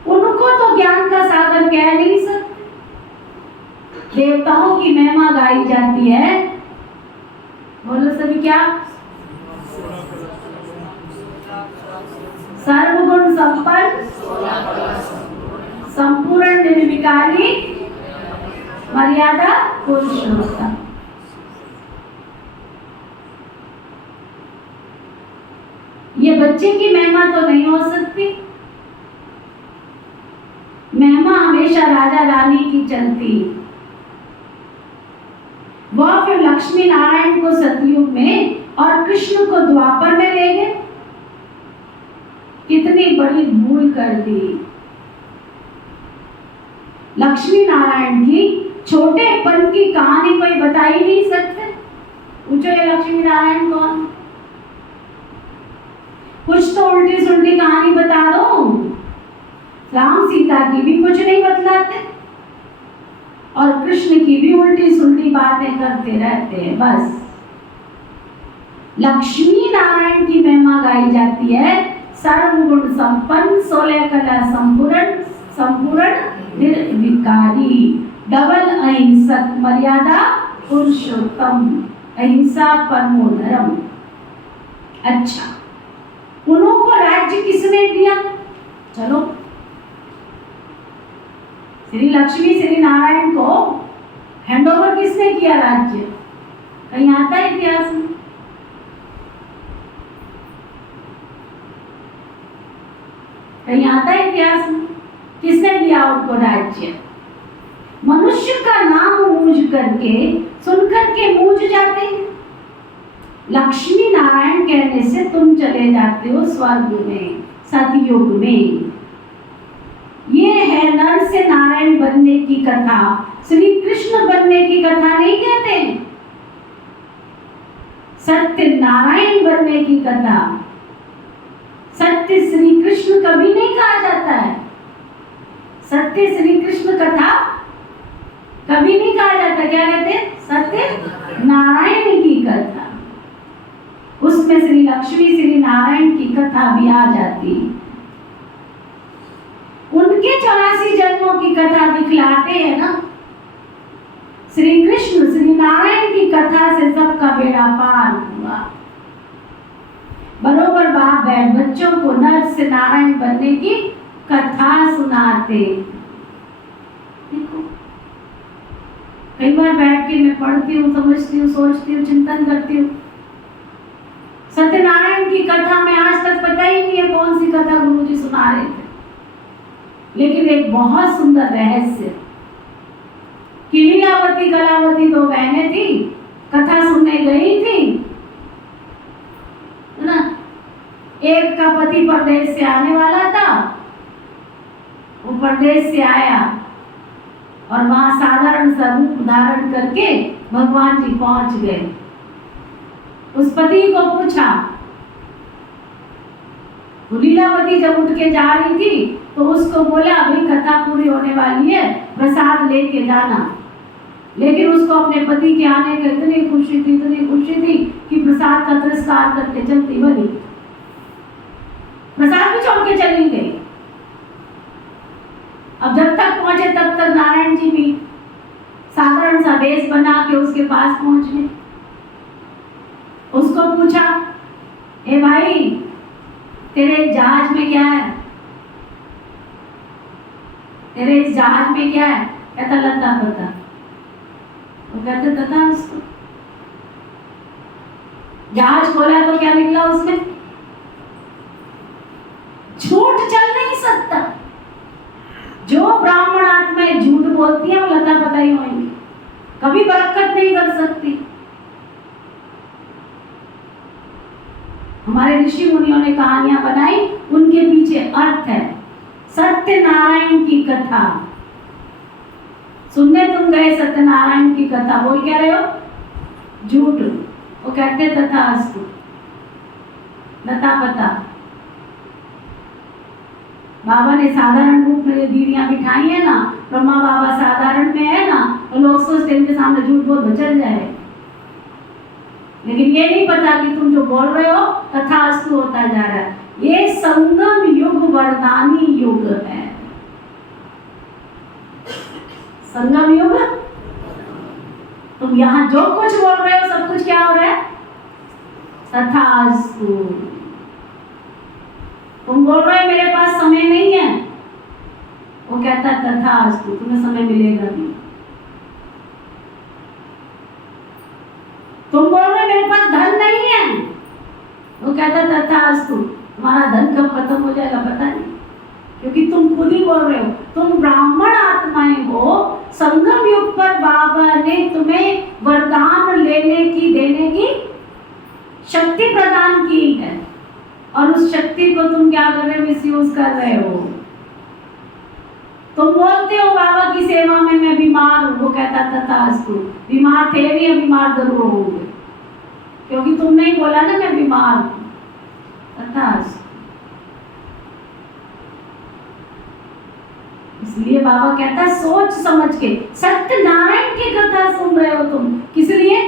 उनको तो ज्ञान का सागर कह नहीं सकते। देवताओं की महिमा गाई जाती है, बोलो सभी क्या? सर्वगुण संपन्न, संपूर्ण, निर्विकारी, मर्यादा पुरुषोत्तम। ये बच्चे की महिमा तो नहीं हो सकती। महिमा हमेशा राजा रानी की चलती। वह फिर लक्ष्मी नारायण को सतयुग में और कृष्ण को द्वापर में ले गए। कितनी बड़ी भूल कर दी। लक्ष्मी नारायण की छोटेपन की कहानी कोई बता ही नहीं सकते। पूछो ये लक्ष्मी नारायण कौन? कुछ तो उल्टी सुल्टी कहानी बता दो। राम सीता की भी कुछ नहीं बतलाते और कृष्ण की भी उल्टी सुल्टी बातें करते रहते हैं। बस लक्ष्मी नारायण की महिमा गाई जाती है। सर्वगुण संपन्न, 16 कला संपूर्ण, संपूर्ण निर्विकारी, डबल अहिंसक, मर्यादा पुरुषोत्तम, अहिंसा परमो धर्म। अच्छा, उनको राज्य किसने दिया? चलो, श्री लक्ष्मी श्री नारायण को हैंडओवर किसने किया राज्य? कहीं आता है इतिहास में? कहीं आता है इतिहास में? किसने दिया उनको राज्य? मनुष्य का नाम मूझ करके, सुन करके मूझ जाते हैं। लक्ष्मी नारायण कहने से तुम चले जाते हो स्वर्ग में, सतयुग में। ये है नर से नारायण बनने की कथा। श्री कृष्ण बनने की कथा नहीं कहते, सत्य नारायण बनने की कथा। सत्य श्री कृष्ण कभी नहीं कहा जाता है। सत्य श्री कृष्ण कथा कभी नहीं कहा जाता। क्या कहते हैं? सत्य नारायण की कथा। उसमें श्री लक्ष्मी श्री नारायण की कथा भी आ जाती। उनके 84 जन्मों की कथा दिखलाते हैं ना। श्री कृष्ण श्री नारायण की कथा से सबका बेड़ा पार हुआ। बरोबर बाप बैठ बच्चों को नर से नारायण बनने की कथा सुनाते। देखो, कई बार बैठ के मैं पढ़ती हूँ, समझती हूँ, सोचती हूँ, चिंतन करती हूँ। सत्यनारायण की कथा में आज तक पता ही नहीं है कौन सी कथा गुरुजी सुना रहे थे, लेकिन एक बहुत सुंदर रहस्य कि लीलावती कलावती 2 बहनें थी, कथा सुनने गई थी ना। एक का पति परदेश से आने वाला था, वो परदेश से आया और वहां साधारण सा रूप धारण करके भगवान जी पहुंच गए। उस पति को पूछा, लीलावती जब उठ के जा रही थी तो उसको बोला अभी कथा पूरी होने वाली है, प्रसाद लेके जाना। लेकिन उसको अपने पति के आने की इतनी खुशी थी कि प्रसाद का तिरस्कार करके चलती बनी, प्रसाद भी छोड़ के चली गई। अब जब तक पहुंचे तब तक नारायण जी भी साधारण सा वेश बना के उसके पास पहुंच गए। उसको पूछा, ए भाई तेरे जहाज में क्या है, तेरे इस जहाज में क्या है? कहता लता पता। वो कहते तथा उसको जहाज खोला तो क्या निकला उसमें? झूठ चल नहीं सकता। जो ब्राह्मण आत्माएं झूठ बोलती है वो लता पता ही होंगी, कभी बरकत नहीं कर सकती। हमारे ऋषि मुनियों ने कहानियां बनाई, उनके पीछे अर्थ है। सत्यनारायण की कथा सुनने तुम गए, सत्यनारायण की कथा, बोल क्या रहे हो? झूठ। वो कहते तथास्तु, लता पता। बाबा ने साधारण रूप में दीदियां बिठाई है ना, ब्रह्मा बाबा साधारण में है ना, तो लोग सोचते इनके सामने झूठ बोल तो चल जाए, लेकिन ये नहीं पता कि तुम जो बोल रहे हो तथास्तु होता जा रहा है। ये संगम युग वरदानी युग है। संगम युग, तुम यहाँ जो कुछ बोल रहे हो सब कुछ क्या हो रहा है? तथास्तु। तुम बोल रहे हो मेरे पास समय नहीं है, वो कहता तथास्तु, तुम्हें समय मिलेगा भी। तुम बोल रहे हो मेरे पास धन नहीं है, वो कहता तथास्तु, तुम्हारा धन कब खत्म हो जाएगा पता नहीं, क्योंकि तुम खुद ही बोल रहे हो। तुम ब्राह्मण आत्माएं हो, संगम युग पर बाबा ने तुम्हें वरदान लेने की, देने की शक्ति प्रदान की है, और उस शक्ति को तुम क्या कर रहे हो? मिसयूज कर रहे हो। तुम बोलते हो बाबा की सेवा में मैं बीमार हूँ, वो कहता तथास्तु, बीमार थे भी, बीमार जरूर होंगे, क्योंकि तुमने ही बोला ना मैं बीमार हूँ। तथास्तु। इसलिए बाबा कहता है सोच समझ के। सत्यनारायण की कथा सुन रहे हो तुम, किस लिए?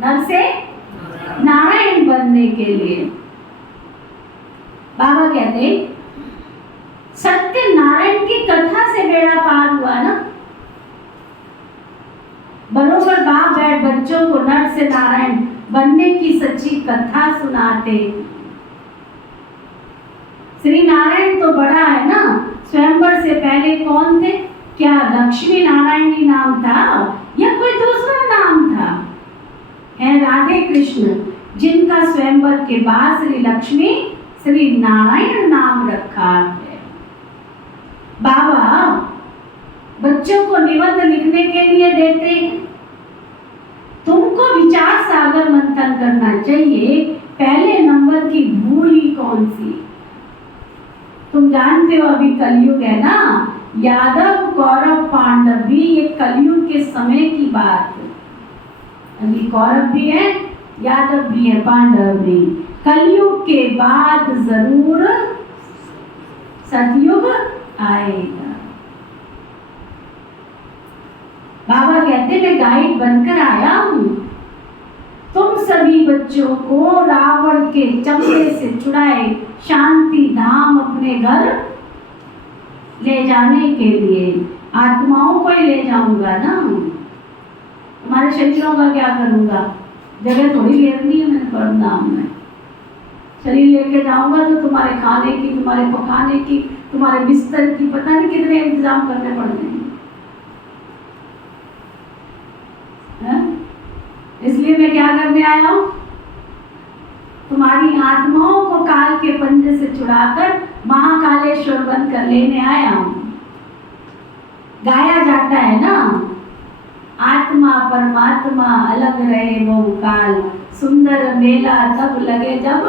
नर से नारायण बनने के लिए। बाबा कहते सत्यनारायण की कथा से बेड़ा पार हुआ ना। बरोबर बाप बैठ बच्चों को नर से नारायण बनने की सच्ची कथा सुनाते। श्री नारायण तो बड़ा है ना, स्वयंवर से पहले कौन थे? क्या लक्ष्मी नारायण ही नाम था या कोई दूसरा नाम था? है राधे कृष्ण, जिनका स्वयंवर के बाद श्री लक्ष्मी श्री नारायण नाम रखा है। बाबा बच्चों को निबंध लिखने के लिए देते हैं। तुमको विचार सागर मंथन करना चाहिए, पहले नंबर की भूल ही कौन सी? तुम जानते हो अभी कलयुग है ना, यादव कौरव पांडव भी, ये कलयुग के समय की बात है। अभी कौरव भी है, यादव भी है, पांडव भी। कलयुग के बाद जरूर सतयुग आएगा। बाबा कहते मैं गाइड बनकर आया हूं, तुम सभी बच्चों को रावण के चमड़े से छुड़ाए शांति धाम अपने घर ले जाने के लिए। आत्माओं को ही ले जाऊंगा ना, तुम्हारे शरीरों का क्या करूंगा? जगह थोड़ी लेनी है मैंने परनाम में। शरीर लेके जाऊंगा तो तुम्हारे खाने की, तुम्हारे पकाने की, तुम्हारे बिस्तर की पता नहीं कितने इंतजाम करने पड़ते हैं। इसलिए मैं क्या करने आया हूं? तुम्हारी आत्माओं को काल के पंजे से छुड़ाकर महाकालेश्वर बनकर लेने आया हूं। गाया जाता है ना, आत्मा परमात्मा अलग रहे वो काल, सुंदर मेला तब लगे जब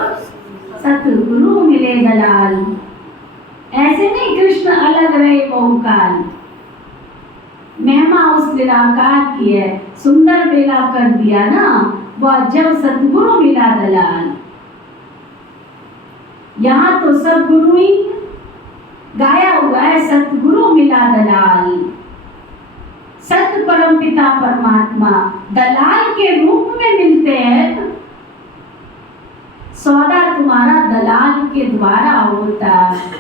सतगुरु मिले दलाल। ऐसे नहीं कृष्ण अलग रहे वो काल, महिमा उस निराकार की है, सुंदर मेला कर दिया ना वह जब सतगुरु मिला दलाल। यहाँ तो सब गुरु ही गाया हुआ है, सतगुरु मिला दलाल। सत परम पिता परमात्मा दलाल के रूप में मिलते हैं। सौदा तुम्हारा दलाल के द्वारा होता है।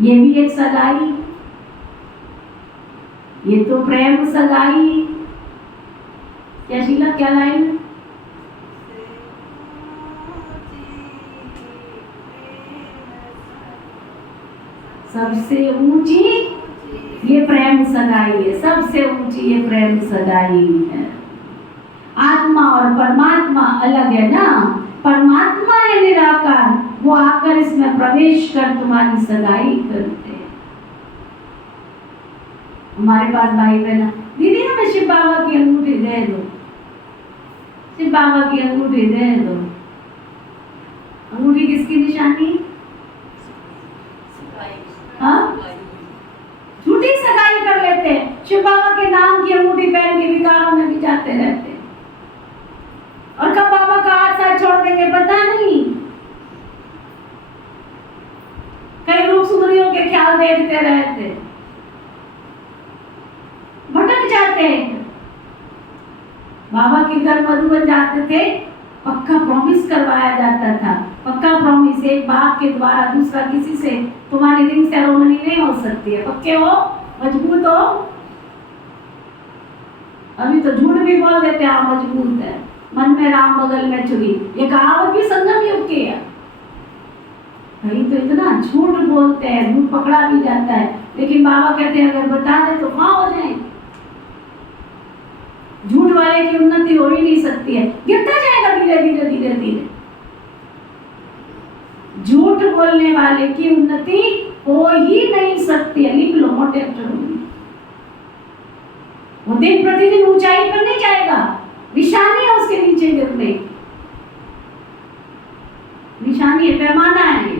ये भी एक सगाई, ये तो प्रेम सगाई। क्या शीला, क्या लाइन है? सबसे ऊंची ये प्रेम सगाई है, सबसे ऊंची ये प्रेम सगाई है। आत्मा और परमात्मा अलग है ना, परमात्मा है निराकार, वो आकर इसमें प्रवेश कर तुम्हारी सगाई करते हैं। हमारे पास भाई बहन, दीदी हमें शिव बाबा की अंगूठी दे दो, शिव बाबा की अंगूठी दे दो। अंगूठी किसकी निशानी? हाँ, झूठी सगाई कर लेते हैं, शिव बाबा के नाम की अंगूठी पहन के विकारों में भी जाते रहते हैं, और कब बाबा का हाथ साथ छोड़ देंगे पता नहीं। कई रूप सुंदरियों के ख्याल देखते रहते, भटक जाते हैं। बाबा के घर मधुबन जाते थे, पक्का प्रॉमिस करवाया जाता था, पक्का प्रॉमिस, एक बाप के द्वारा दूसरा किसी से तुम्हारी रिंग सेरेमनी नहीं हो सकती है, पक्के हो, मजबूत हो। अभी तो झूठ भी बोल देते हैं आप मजबूत है, मन में राम बगल में छुरी, ये कहावत भी संगम युग की है। कहीं तो इतना झूठ बोलते हैं, झूठ पकड़ा भी जाता है, लेकिन बाबा कहते हैं अगर बता दे तो हाँ हो जाए। झूठ वाले की उन्नति हो ही नहीं सकती है, गिरता जाएगा धीरे धीरे धीरे धीरे। झूठ बोलने वाले की उन्नति हो ही नहीं सकती है, लिख लो मोटे अक्षरों में। वो दिन प्रतिदिन ऊंचाई पर नहीं जाएगा, निशानी है उसके नीचे गिरने, निशानी है, पैमाना है,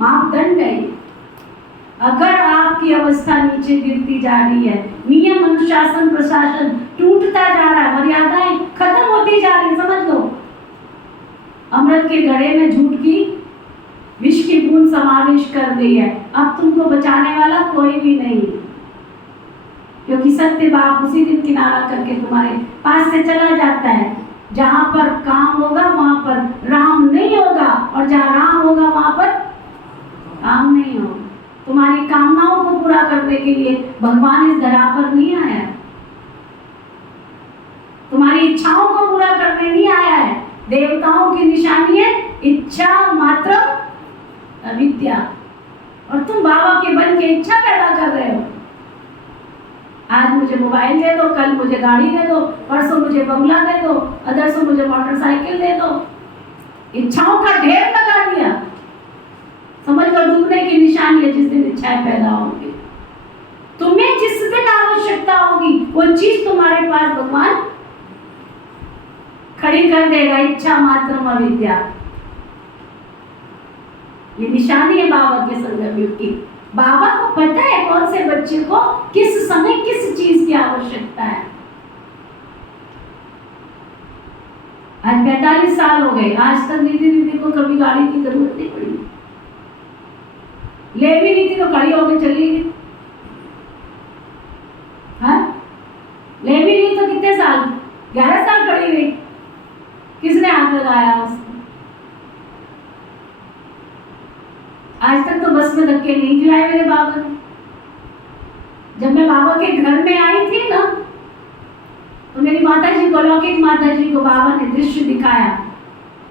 मापदंड है। अगर आपकी अवस्था नीचे गिरती जा रही है, नियम अनुशासन प्रशासन टूटता जा रहा है, मर्यादाएं खत्म होती जा रही, समझ लो अमृत के घड़े में झूठ की विष की बूंद समावेश कर दी है। अब तुमको बचाने वाला कोई भी नहीं, क्योंकि सत्य बाप उसी दिन किनारा करके तुम्हारे पास से चला जाता है। जहां पर काम होगा वहां पर राम नहीं होगा, और जहां राम होगा वहां पर काम नहीं होगा। तुम्हारी कामनाओं को पूरा करने के लिए भगवान इस धरा पर नहीं आया, तुम्हारी इच्छाओं को पूरा करने नहीं आया है। देवताओं की निशानी है इच्छा मात्र अविद्या, और तुम बाबा के बन के इच्छा पैदा कर रहे हो। आज मुझे मोबाइल दे दो, कल मुझे गाड़ी दे दो, परसों मुझे बंगला दे दो, अदरसों मुझे मोटरसाइकिल दे दो। इच्छाओं का ढेर लगा दिया, समझ लो डूबने की निशानी है जिस दिन इच्छाएं पैदा होंगी। तुम्हें जिस दिन आवश्यकता होगी वो चीज तुम्हारे पास भगवान खड़ी कर देगा, इच्छा मात्र अविद्या। ये निशानी है बाबा के संगम युग की। बाबा को पता है कौन से बच्चे को किस समय किस चीज की आवश्यकता है। आज 45 साल हो गए, आज तक दीदी को कभी गाड़ी की जरूरत नहीं पड़ी, ले भी नहीं थी तो खड़ी होकर चली गई। हाँ, ले भी नहीं तो कितने साल, 11 साल खड़ी रही, किसने हाथ लगाया उसको? आज तक तो बस में धक्के नहीं खिलाए मेरे बाबा ने। जब मैं बाबा के घर में आई थी ना, तो मेरी माता जी को, लौकिक माता जी को बाबा ने दृश्य दिखाया।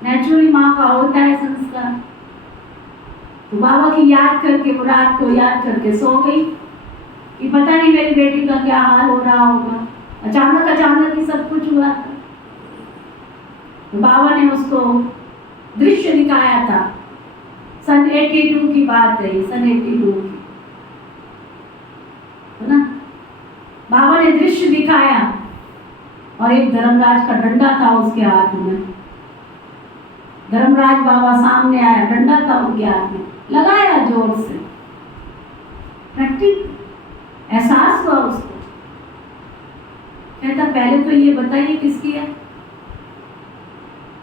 नेचुरली माँ का होता है संस्कार, तो बाबा की याद करके, मुराद को याद करके सो गई कि पता नहीं मेरी बेटी का क्या हाल हो रहा होगा। अचानक ही सब कुछ हुआ था। तो बाबा ने उसको दृश्य दिखाया था। सन 82 की बात है, सन 82 की, है ना। बाबा ने दृश्य दिखाया और एक धर्मराज का डंडा था उसके हाथ में। धर्मराज बाबा सामने आया, डंडा था उनके हाथ में, लगाया जोर से, प्रैक्टिक एहसास हुआ उसको। कहता पहले तो ये बताइए किसकी है?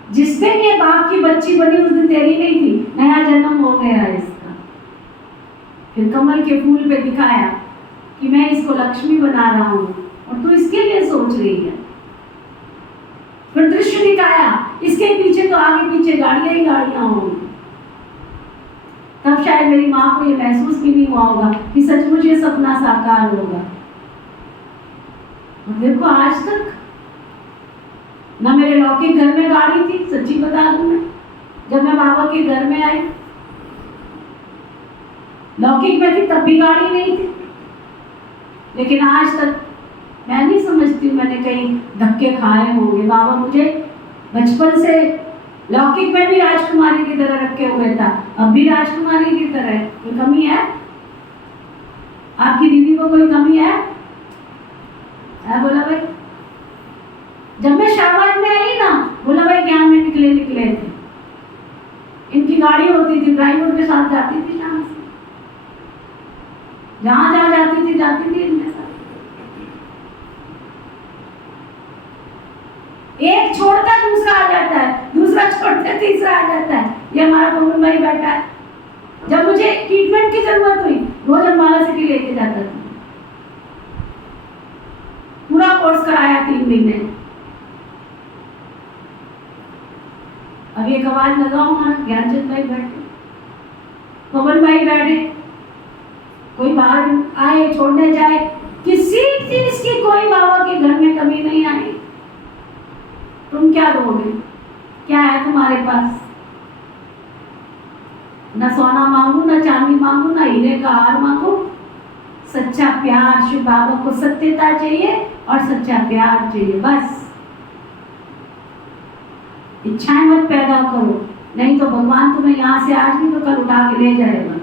जिस दिन ये बाप की बच्ची बनी उस दिन तेरी नहीं थी, नया जन्म हो गया है इसका। फिर कमल के फूल पे दिखाया कि मैं इसको लक्ष्मी बना रहा हूं और तू इसके लिए सोच रही है। फिर दृश्य दिखाया, इसके पीछे तो आगे पीछे गाड़ियां ही गाड़ियां होंगी। तब शायद मेरी माँ को ये महसूस भी नहीं हुआ होगा कि सचमुच ये सपना साकार होगा। और देखो आज तक ना मेरे लौकिक घर में गाड़ी थी, सच्ची बता दूं मैं, जब मैं बाबा के घर में आई लौकिक में थी तब भी गाड़ी नहीं थी। लेकिन आज तक मैं नहीं समझती मैंने कहीं धक्के खाए होंगे। बाबा मुझे बचपन से लौकिक में भी राजकुमारी की तरह रखे हुए था, अब भी राजकुमारी की तरह है। कोई कमी है? आपकी दीदी को कोई कमी है? बोला भाई जब मैं शाबाद में आई ना, बोला भाई ज्ञान में निकले थे। इनकी गाड़ी होती थी, ड्राइवर के साथ जाती थी, शाम से जहाँ जाती थी इनके साथ। एक छोड़ता दूसरा आ जाता है, दूसरा छोड़ता तीसरा आ जाता है। ये हमारा पवन भाई बैठा है, जब मुझे ट्रीटमेंट की जरूरत हुई रोज अम्बाला सिटी लेके जाता था, पूरा कोर्स कराया 3 महीने। अब एक आवाज लगाओ, हमारा ज्ञानचंद भाई बैठे, पवन भाई बैठे, कोई बाहर आए छोड़ने जाए, किसी चीज की कोई बाबा के घर में कमी नहीं आई। तुम क्या दोगे? क्या है तुम्हारे पास? ना सोना मांगू, ना चांदी मांगू, ना हीरे का हार मांगू, सच्चा प्यार। शिव बाबा को सत्यता चाहिए और सच्चा प्यार चाहिए, बस। इच्छाएं मत पैदा करो, नहीं तो भगवान तुम्हें यहाँ से आज नहीं तो कल उठा के ले जाएगा।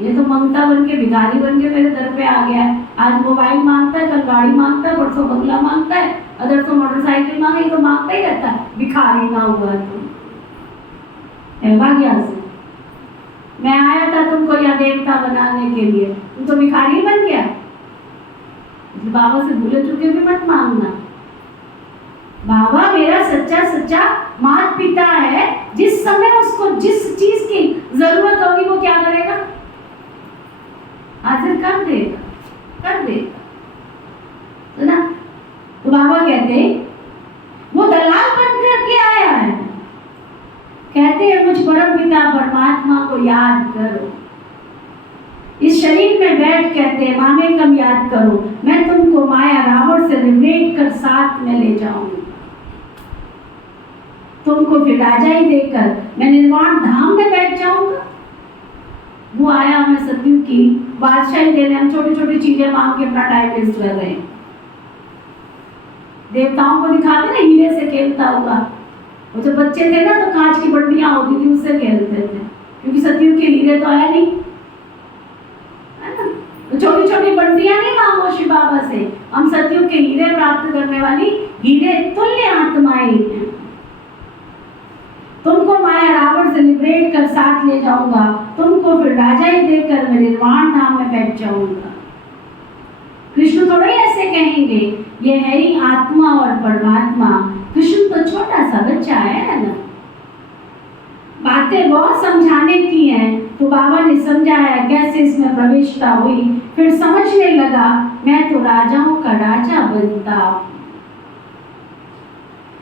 ये तो ममता बन के भिखारी बन के मेरे दर पे आ गया है। आज मोबाइल मांगता है, कल गाड़ी मांगता है, परसों बंगला मांगता है, अगर तो मोटरसाइकिल मांगे तो मांगता ही रहता है। भिखारी ना हुआ तो भाग्या से मैं आया था तुमको यहाँ देवता बनाने के लिए, तुम तो भिखारी बन गया। बाबा से भूले चुके भी मत मांगना। बाबा मेरा सच्चा माता पिता है, जिस समय उसको जिस चीज की जरूरत होगी वो क्या करेगा? हाजिर कर देगा तो ना। तो बाबा कहते वो दलाल बनकर के आया है, कहते हैं मुझ परम पिता परमात्मा को याद करो। इस शरीर में बैठ कहते हैं मामे कम याद करो, मैं तुमको माया रावण से निवृत्त कर साथ में ले जाऊंगा। तुमको फिर राजा ही देकर मैं निर्वाण धाम में बैठ जाऊंगा। वो आया हमें सतयुग की बादशाही देने, हम छोटी छोटी चीजें मांग के अपना टाइम वेस्ट कर रहे हैं। देवताओं को दिखाते ना हीरे से खेलता हुआ, वो जब बच्चे थे ना तो कांच की बंडियां होती थी उससे खेलते थे, क्योंकि सतयुग के हीरे तो आया नहीं है ना। तो छोटी छोटी बंडियां नहीं मांगो शिव बाबा से, हम सतयुग के हीरे प्राप्त करने वाली हीरे तुल्य आत्माएं हैं। तुमको माया रावण से निवृत्त कर साथ ले जाऊंगा, तुमको फिर राजा ही देकर मैं निर्वाण धाम में बैठ जाऊंगा। कृष्ण थोड़ा ही ऐसे कहेंगे, ये है ही आत्मा और परमात्मा। कृष्ण तो छोटा सा बच्चा है ना। बातें बहुत समझाने की हैं, तो बाबा ने समझाया कैसे इसमें प्रविष्टता हुई। फिर समझने लगा मैं तो राजाओं का राजा बनता।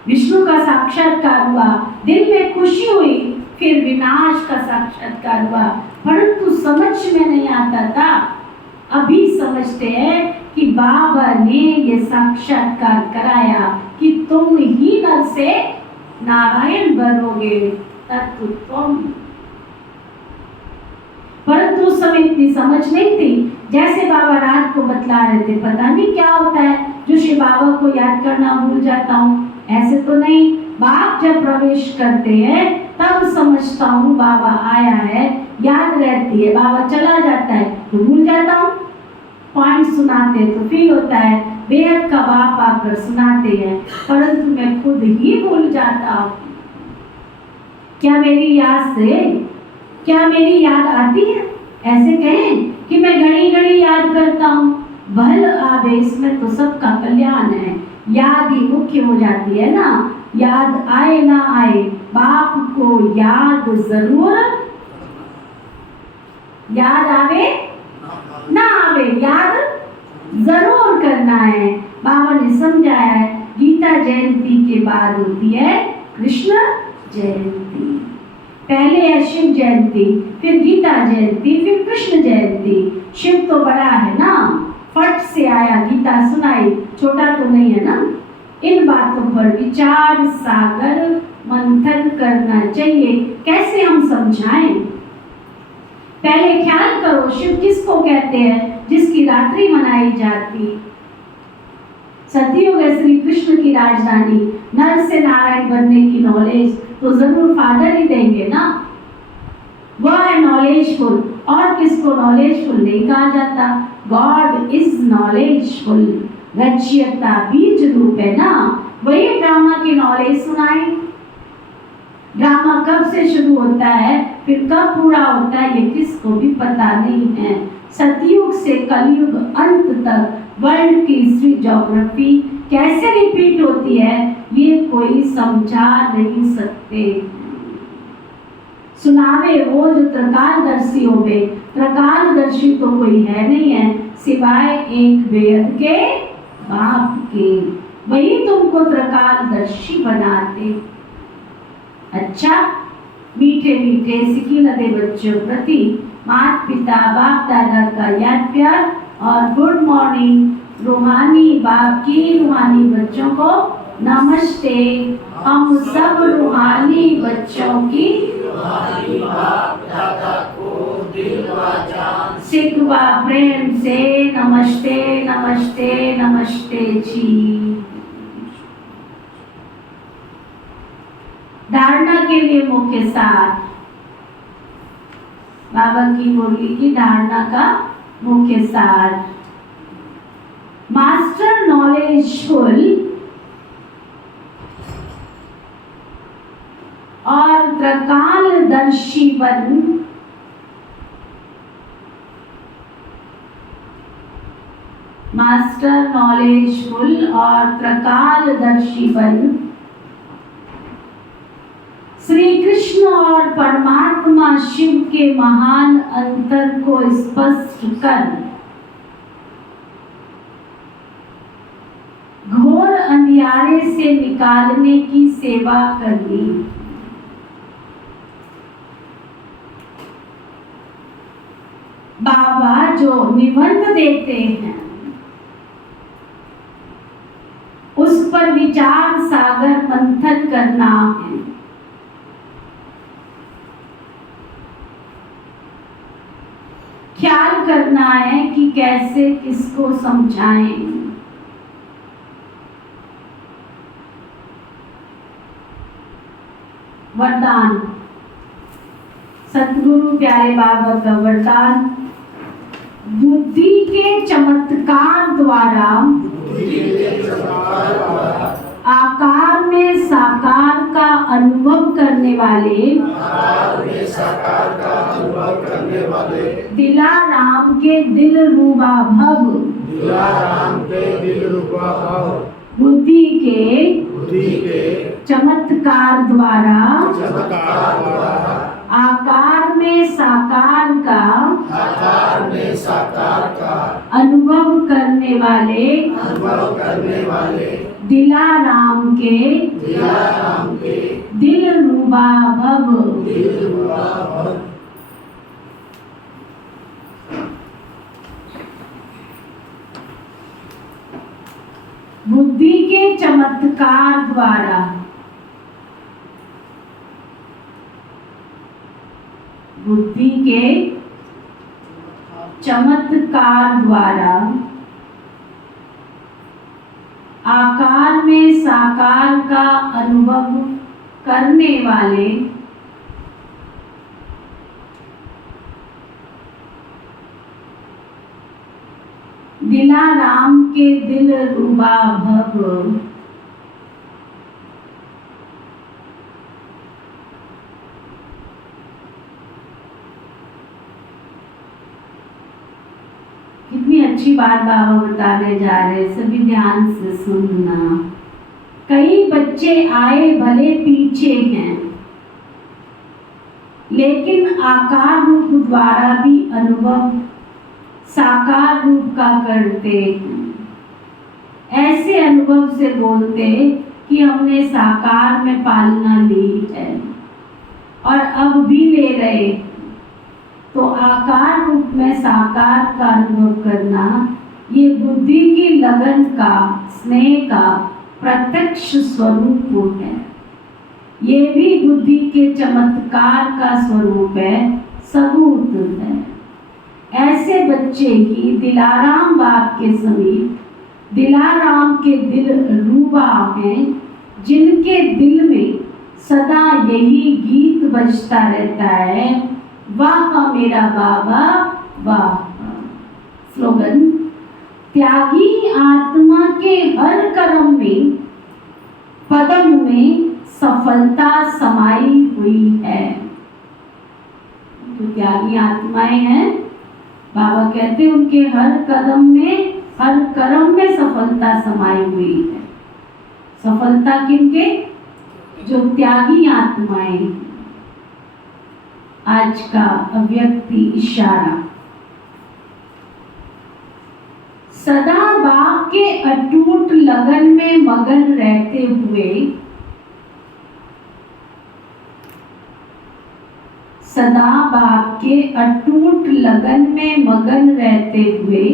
विष्णु का साक्षात्कार हुआ, दिल में खुशी हुई, फिर विनाश का साक्षात्कार हुआ, परंतु समझ में नहीं आता था। अभी समझते हैं कि बाबा ने ये साक्षात्कार कराया कि तुम ही नर से नारायण बनोगे, तत्व तुम। परंतु उस समय इतनी समझ नहीं थी। जैसे बाबा रात को बतला रहे थे, पता नहीं क्या होता है जो शिव बाबा को याद करना भूल जाता हूँ, ऐसे तो नहीं। बाप जब प्रवेश करते हैं तब समझता हूँ बाबा आया है, याद रहती है। बाबा चला जाता है तो भूल जाता हूँ। पॉइंट सुनाते तो फील होता है, बेहद का बाप आकर सुनाते हैं, परंतु मैं खुद ही भूल जाता हूँ। क्या मेरी याद आती है? ऐसे कहें कि मैं घड़ी घड़ी याद करता हूँ। भल आवेश में तो सबका कल्याण है, याद ही मुख्य हो जाती है ना। याद आए ना आए, बाप को याद जरूर, याद आवे ना आवे, याद जरूर करना है। बाबा ने समझाया है, गीता जयंती के बाद होती है कृष्ण जयंती। पहले है शिव जयंती, फिर गीता जयंती, फिर कृष्ण जयंती। शिव तो बड़ा है ना, फट से आया, गीता सुनाई, छोटा तो नहीं है ना। इन बातों पर विचार सागर मंथन करना चाहिए। कैसे हम समझाएं? पहले ख्याल करो, शिव किसको कहते हैं जिसकी रात्रि मनाई जाती? सतयुग है, श्री कृष्ण की राजधानी। नर से नारायण बनने की नॉलेज तो जरूर फादर ही देंगे ना, वह है नॉलेजफुल। और किसको नॉलेजफुल नहीं कहा जाता? God is knowledgeful. रचयिता बीज रूप है ना, वही ड्रामा की नॉलेज सुनाई। ड्रामा कब से शुरू होता है, फिर कब पूरा होता है, ये किसको भी पता नहीं है। सतयुग से कलयुग अंत तक वर्ल्ड की हिस्ट्री, ज्योग्राफी कैसे रिपीट होती है, ये कोई समझा नहीं सकते। सुनावे वो जो त्रकालदर्शी होवे, त्रकालदर्शी तो कोई है नहीं है सिवाय एक बेअद के बाप के, वही तुमको त्रकालदर्शी बनाते। अच्छा, मीठे मीठे सिकी लदे बच्चों प्रति माता पिता बाप दादा का याद प्यार और गुड मॉर्निंग रूहानी बाप की, रूहानी बच्चों को नमस्ते। हम सब रूहानी बच्चों की बाप दादा को दिल व जान सिकवा प्रेम से नमस्ते नमस्ते नमस्ते जी। धारणा के लिए मुख्य सार, बाबा की मुरली की धारणा का मुख्य सार। मास्टर नॉलेजफुल और त्रकालदर्शी बन मास्टर नॉलेजफुल और त्रकालदर्शी बन श्री कृष्ण और परमात्मा शिव के महान अंतर को स्पष्ट कर घोर अंधियारे से निकालने की सेवा करनी। बाबा जो निबंध देते हैं उस पर विचार सागर मंथन करना है। ख्याल करना है कि कैसे किसको समझाएं। वरदान, सतगुरु प्यारे बाबा का वरदान, बुद्धि के चमत्कार द्वारा आकार में साकार का अनुभव करने वाले दिलाराम के दिल रूबा भव, बुद्धि के चमत्कार द्वारा आकार में साकार का अनुभव करने वाले दिलाराम के दिल रूबा भव। बुद्धि के चमत्कार द्वारा आकार में साकार का अनुभव करने वाले दिलाराम के दिल रूबा भव। कितनी अच्छी बात बाबा बताने जा रहे, सभी ध्यान से सुनना। कई बच्चे आए भले पीछे हैं, लेकिन आकार रूप द्वारा भी अनुभव साकार रूप का करते हैं। ऐसे अनुभव से बोलते कि हमने साकार में पालना ली है और अब भी ले रहे। तो आकार रूप में साकार का अनुभव करना, ये बुद्धि की लगन का, स्नेह का प्रत्यक्ष स्वरूप है। ये भी बुद्धि के चमत्कार का स्वरूप है, सबूत है। ऐसे बच्चे ही दिलाराम बाप के समीप दिलाराम के दिल रूबा हैं, जिनके दिल में सदा यही गीत बजता रहता है, वाह मेरा बाबा वाह। स्लोगन, त्यागी आत्मा के हर कर्म में पदम में सफलता समाई हुई है। जो त्यागी आत्माएं हैं, बाबा कहते हैं उनके हर कदम में, हर कर्म में सफलता समाई हुई है। सफलता किनके? जो त्यागी आत्माएं। आज का अव्यक्ति इशारा, सदा बाप के अटूट लगन में मगन रहते हुए, सदा बाप के अटूट लगन में मगन रहते हुए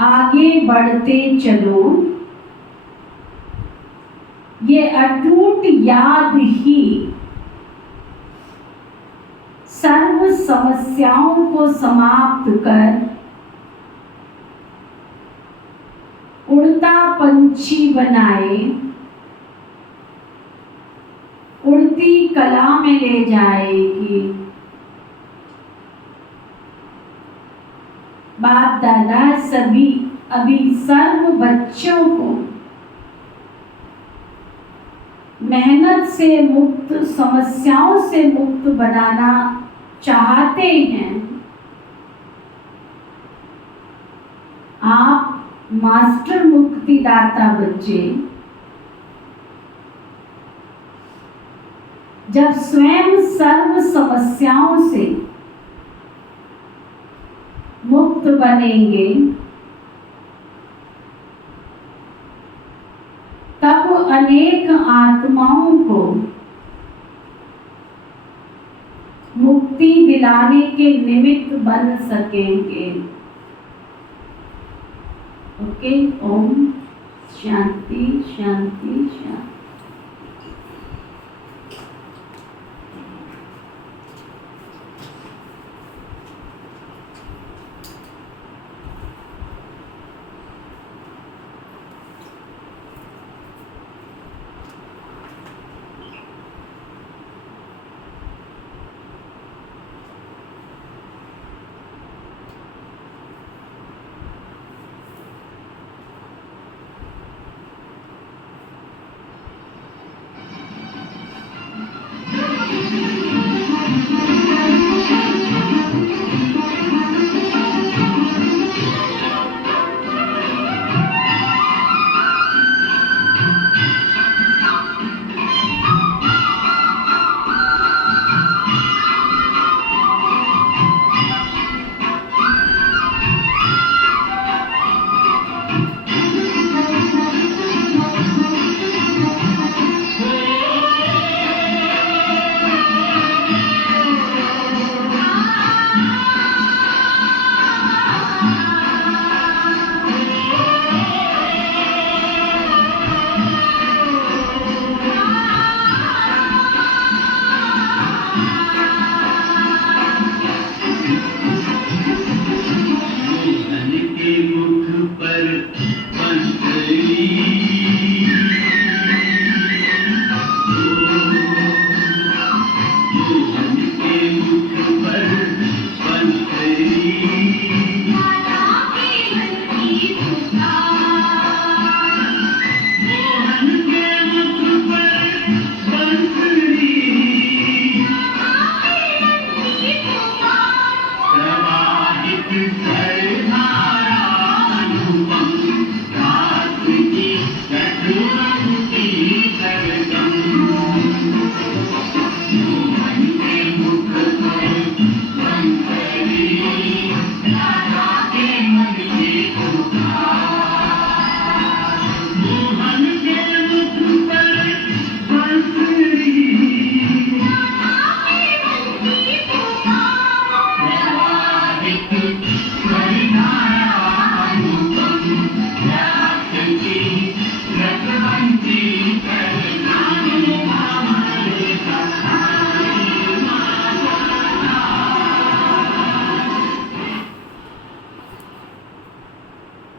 आगे बढ़ते चलो। ये अटूट याद ही सर्व समस्याओं को समाप्त कर उड़ता पंछी बनाए, उड़ती कला में ले जाएगी। बाप दादा सभी अभी सर्व बच्चों को मेहनत से मुक्त, समस्याओं से मुक्त बनाना चाहते हैं। आप मास्टर मुक्तिदाता बच्चे जब स्वयं सर्व समस्याओं से मुक्त बनेंगे, तब अनेक आत्माओं को मुक्ति दिलाने के निमित्त बन सकेंगे। ओके, ओम शांति शांति शांति।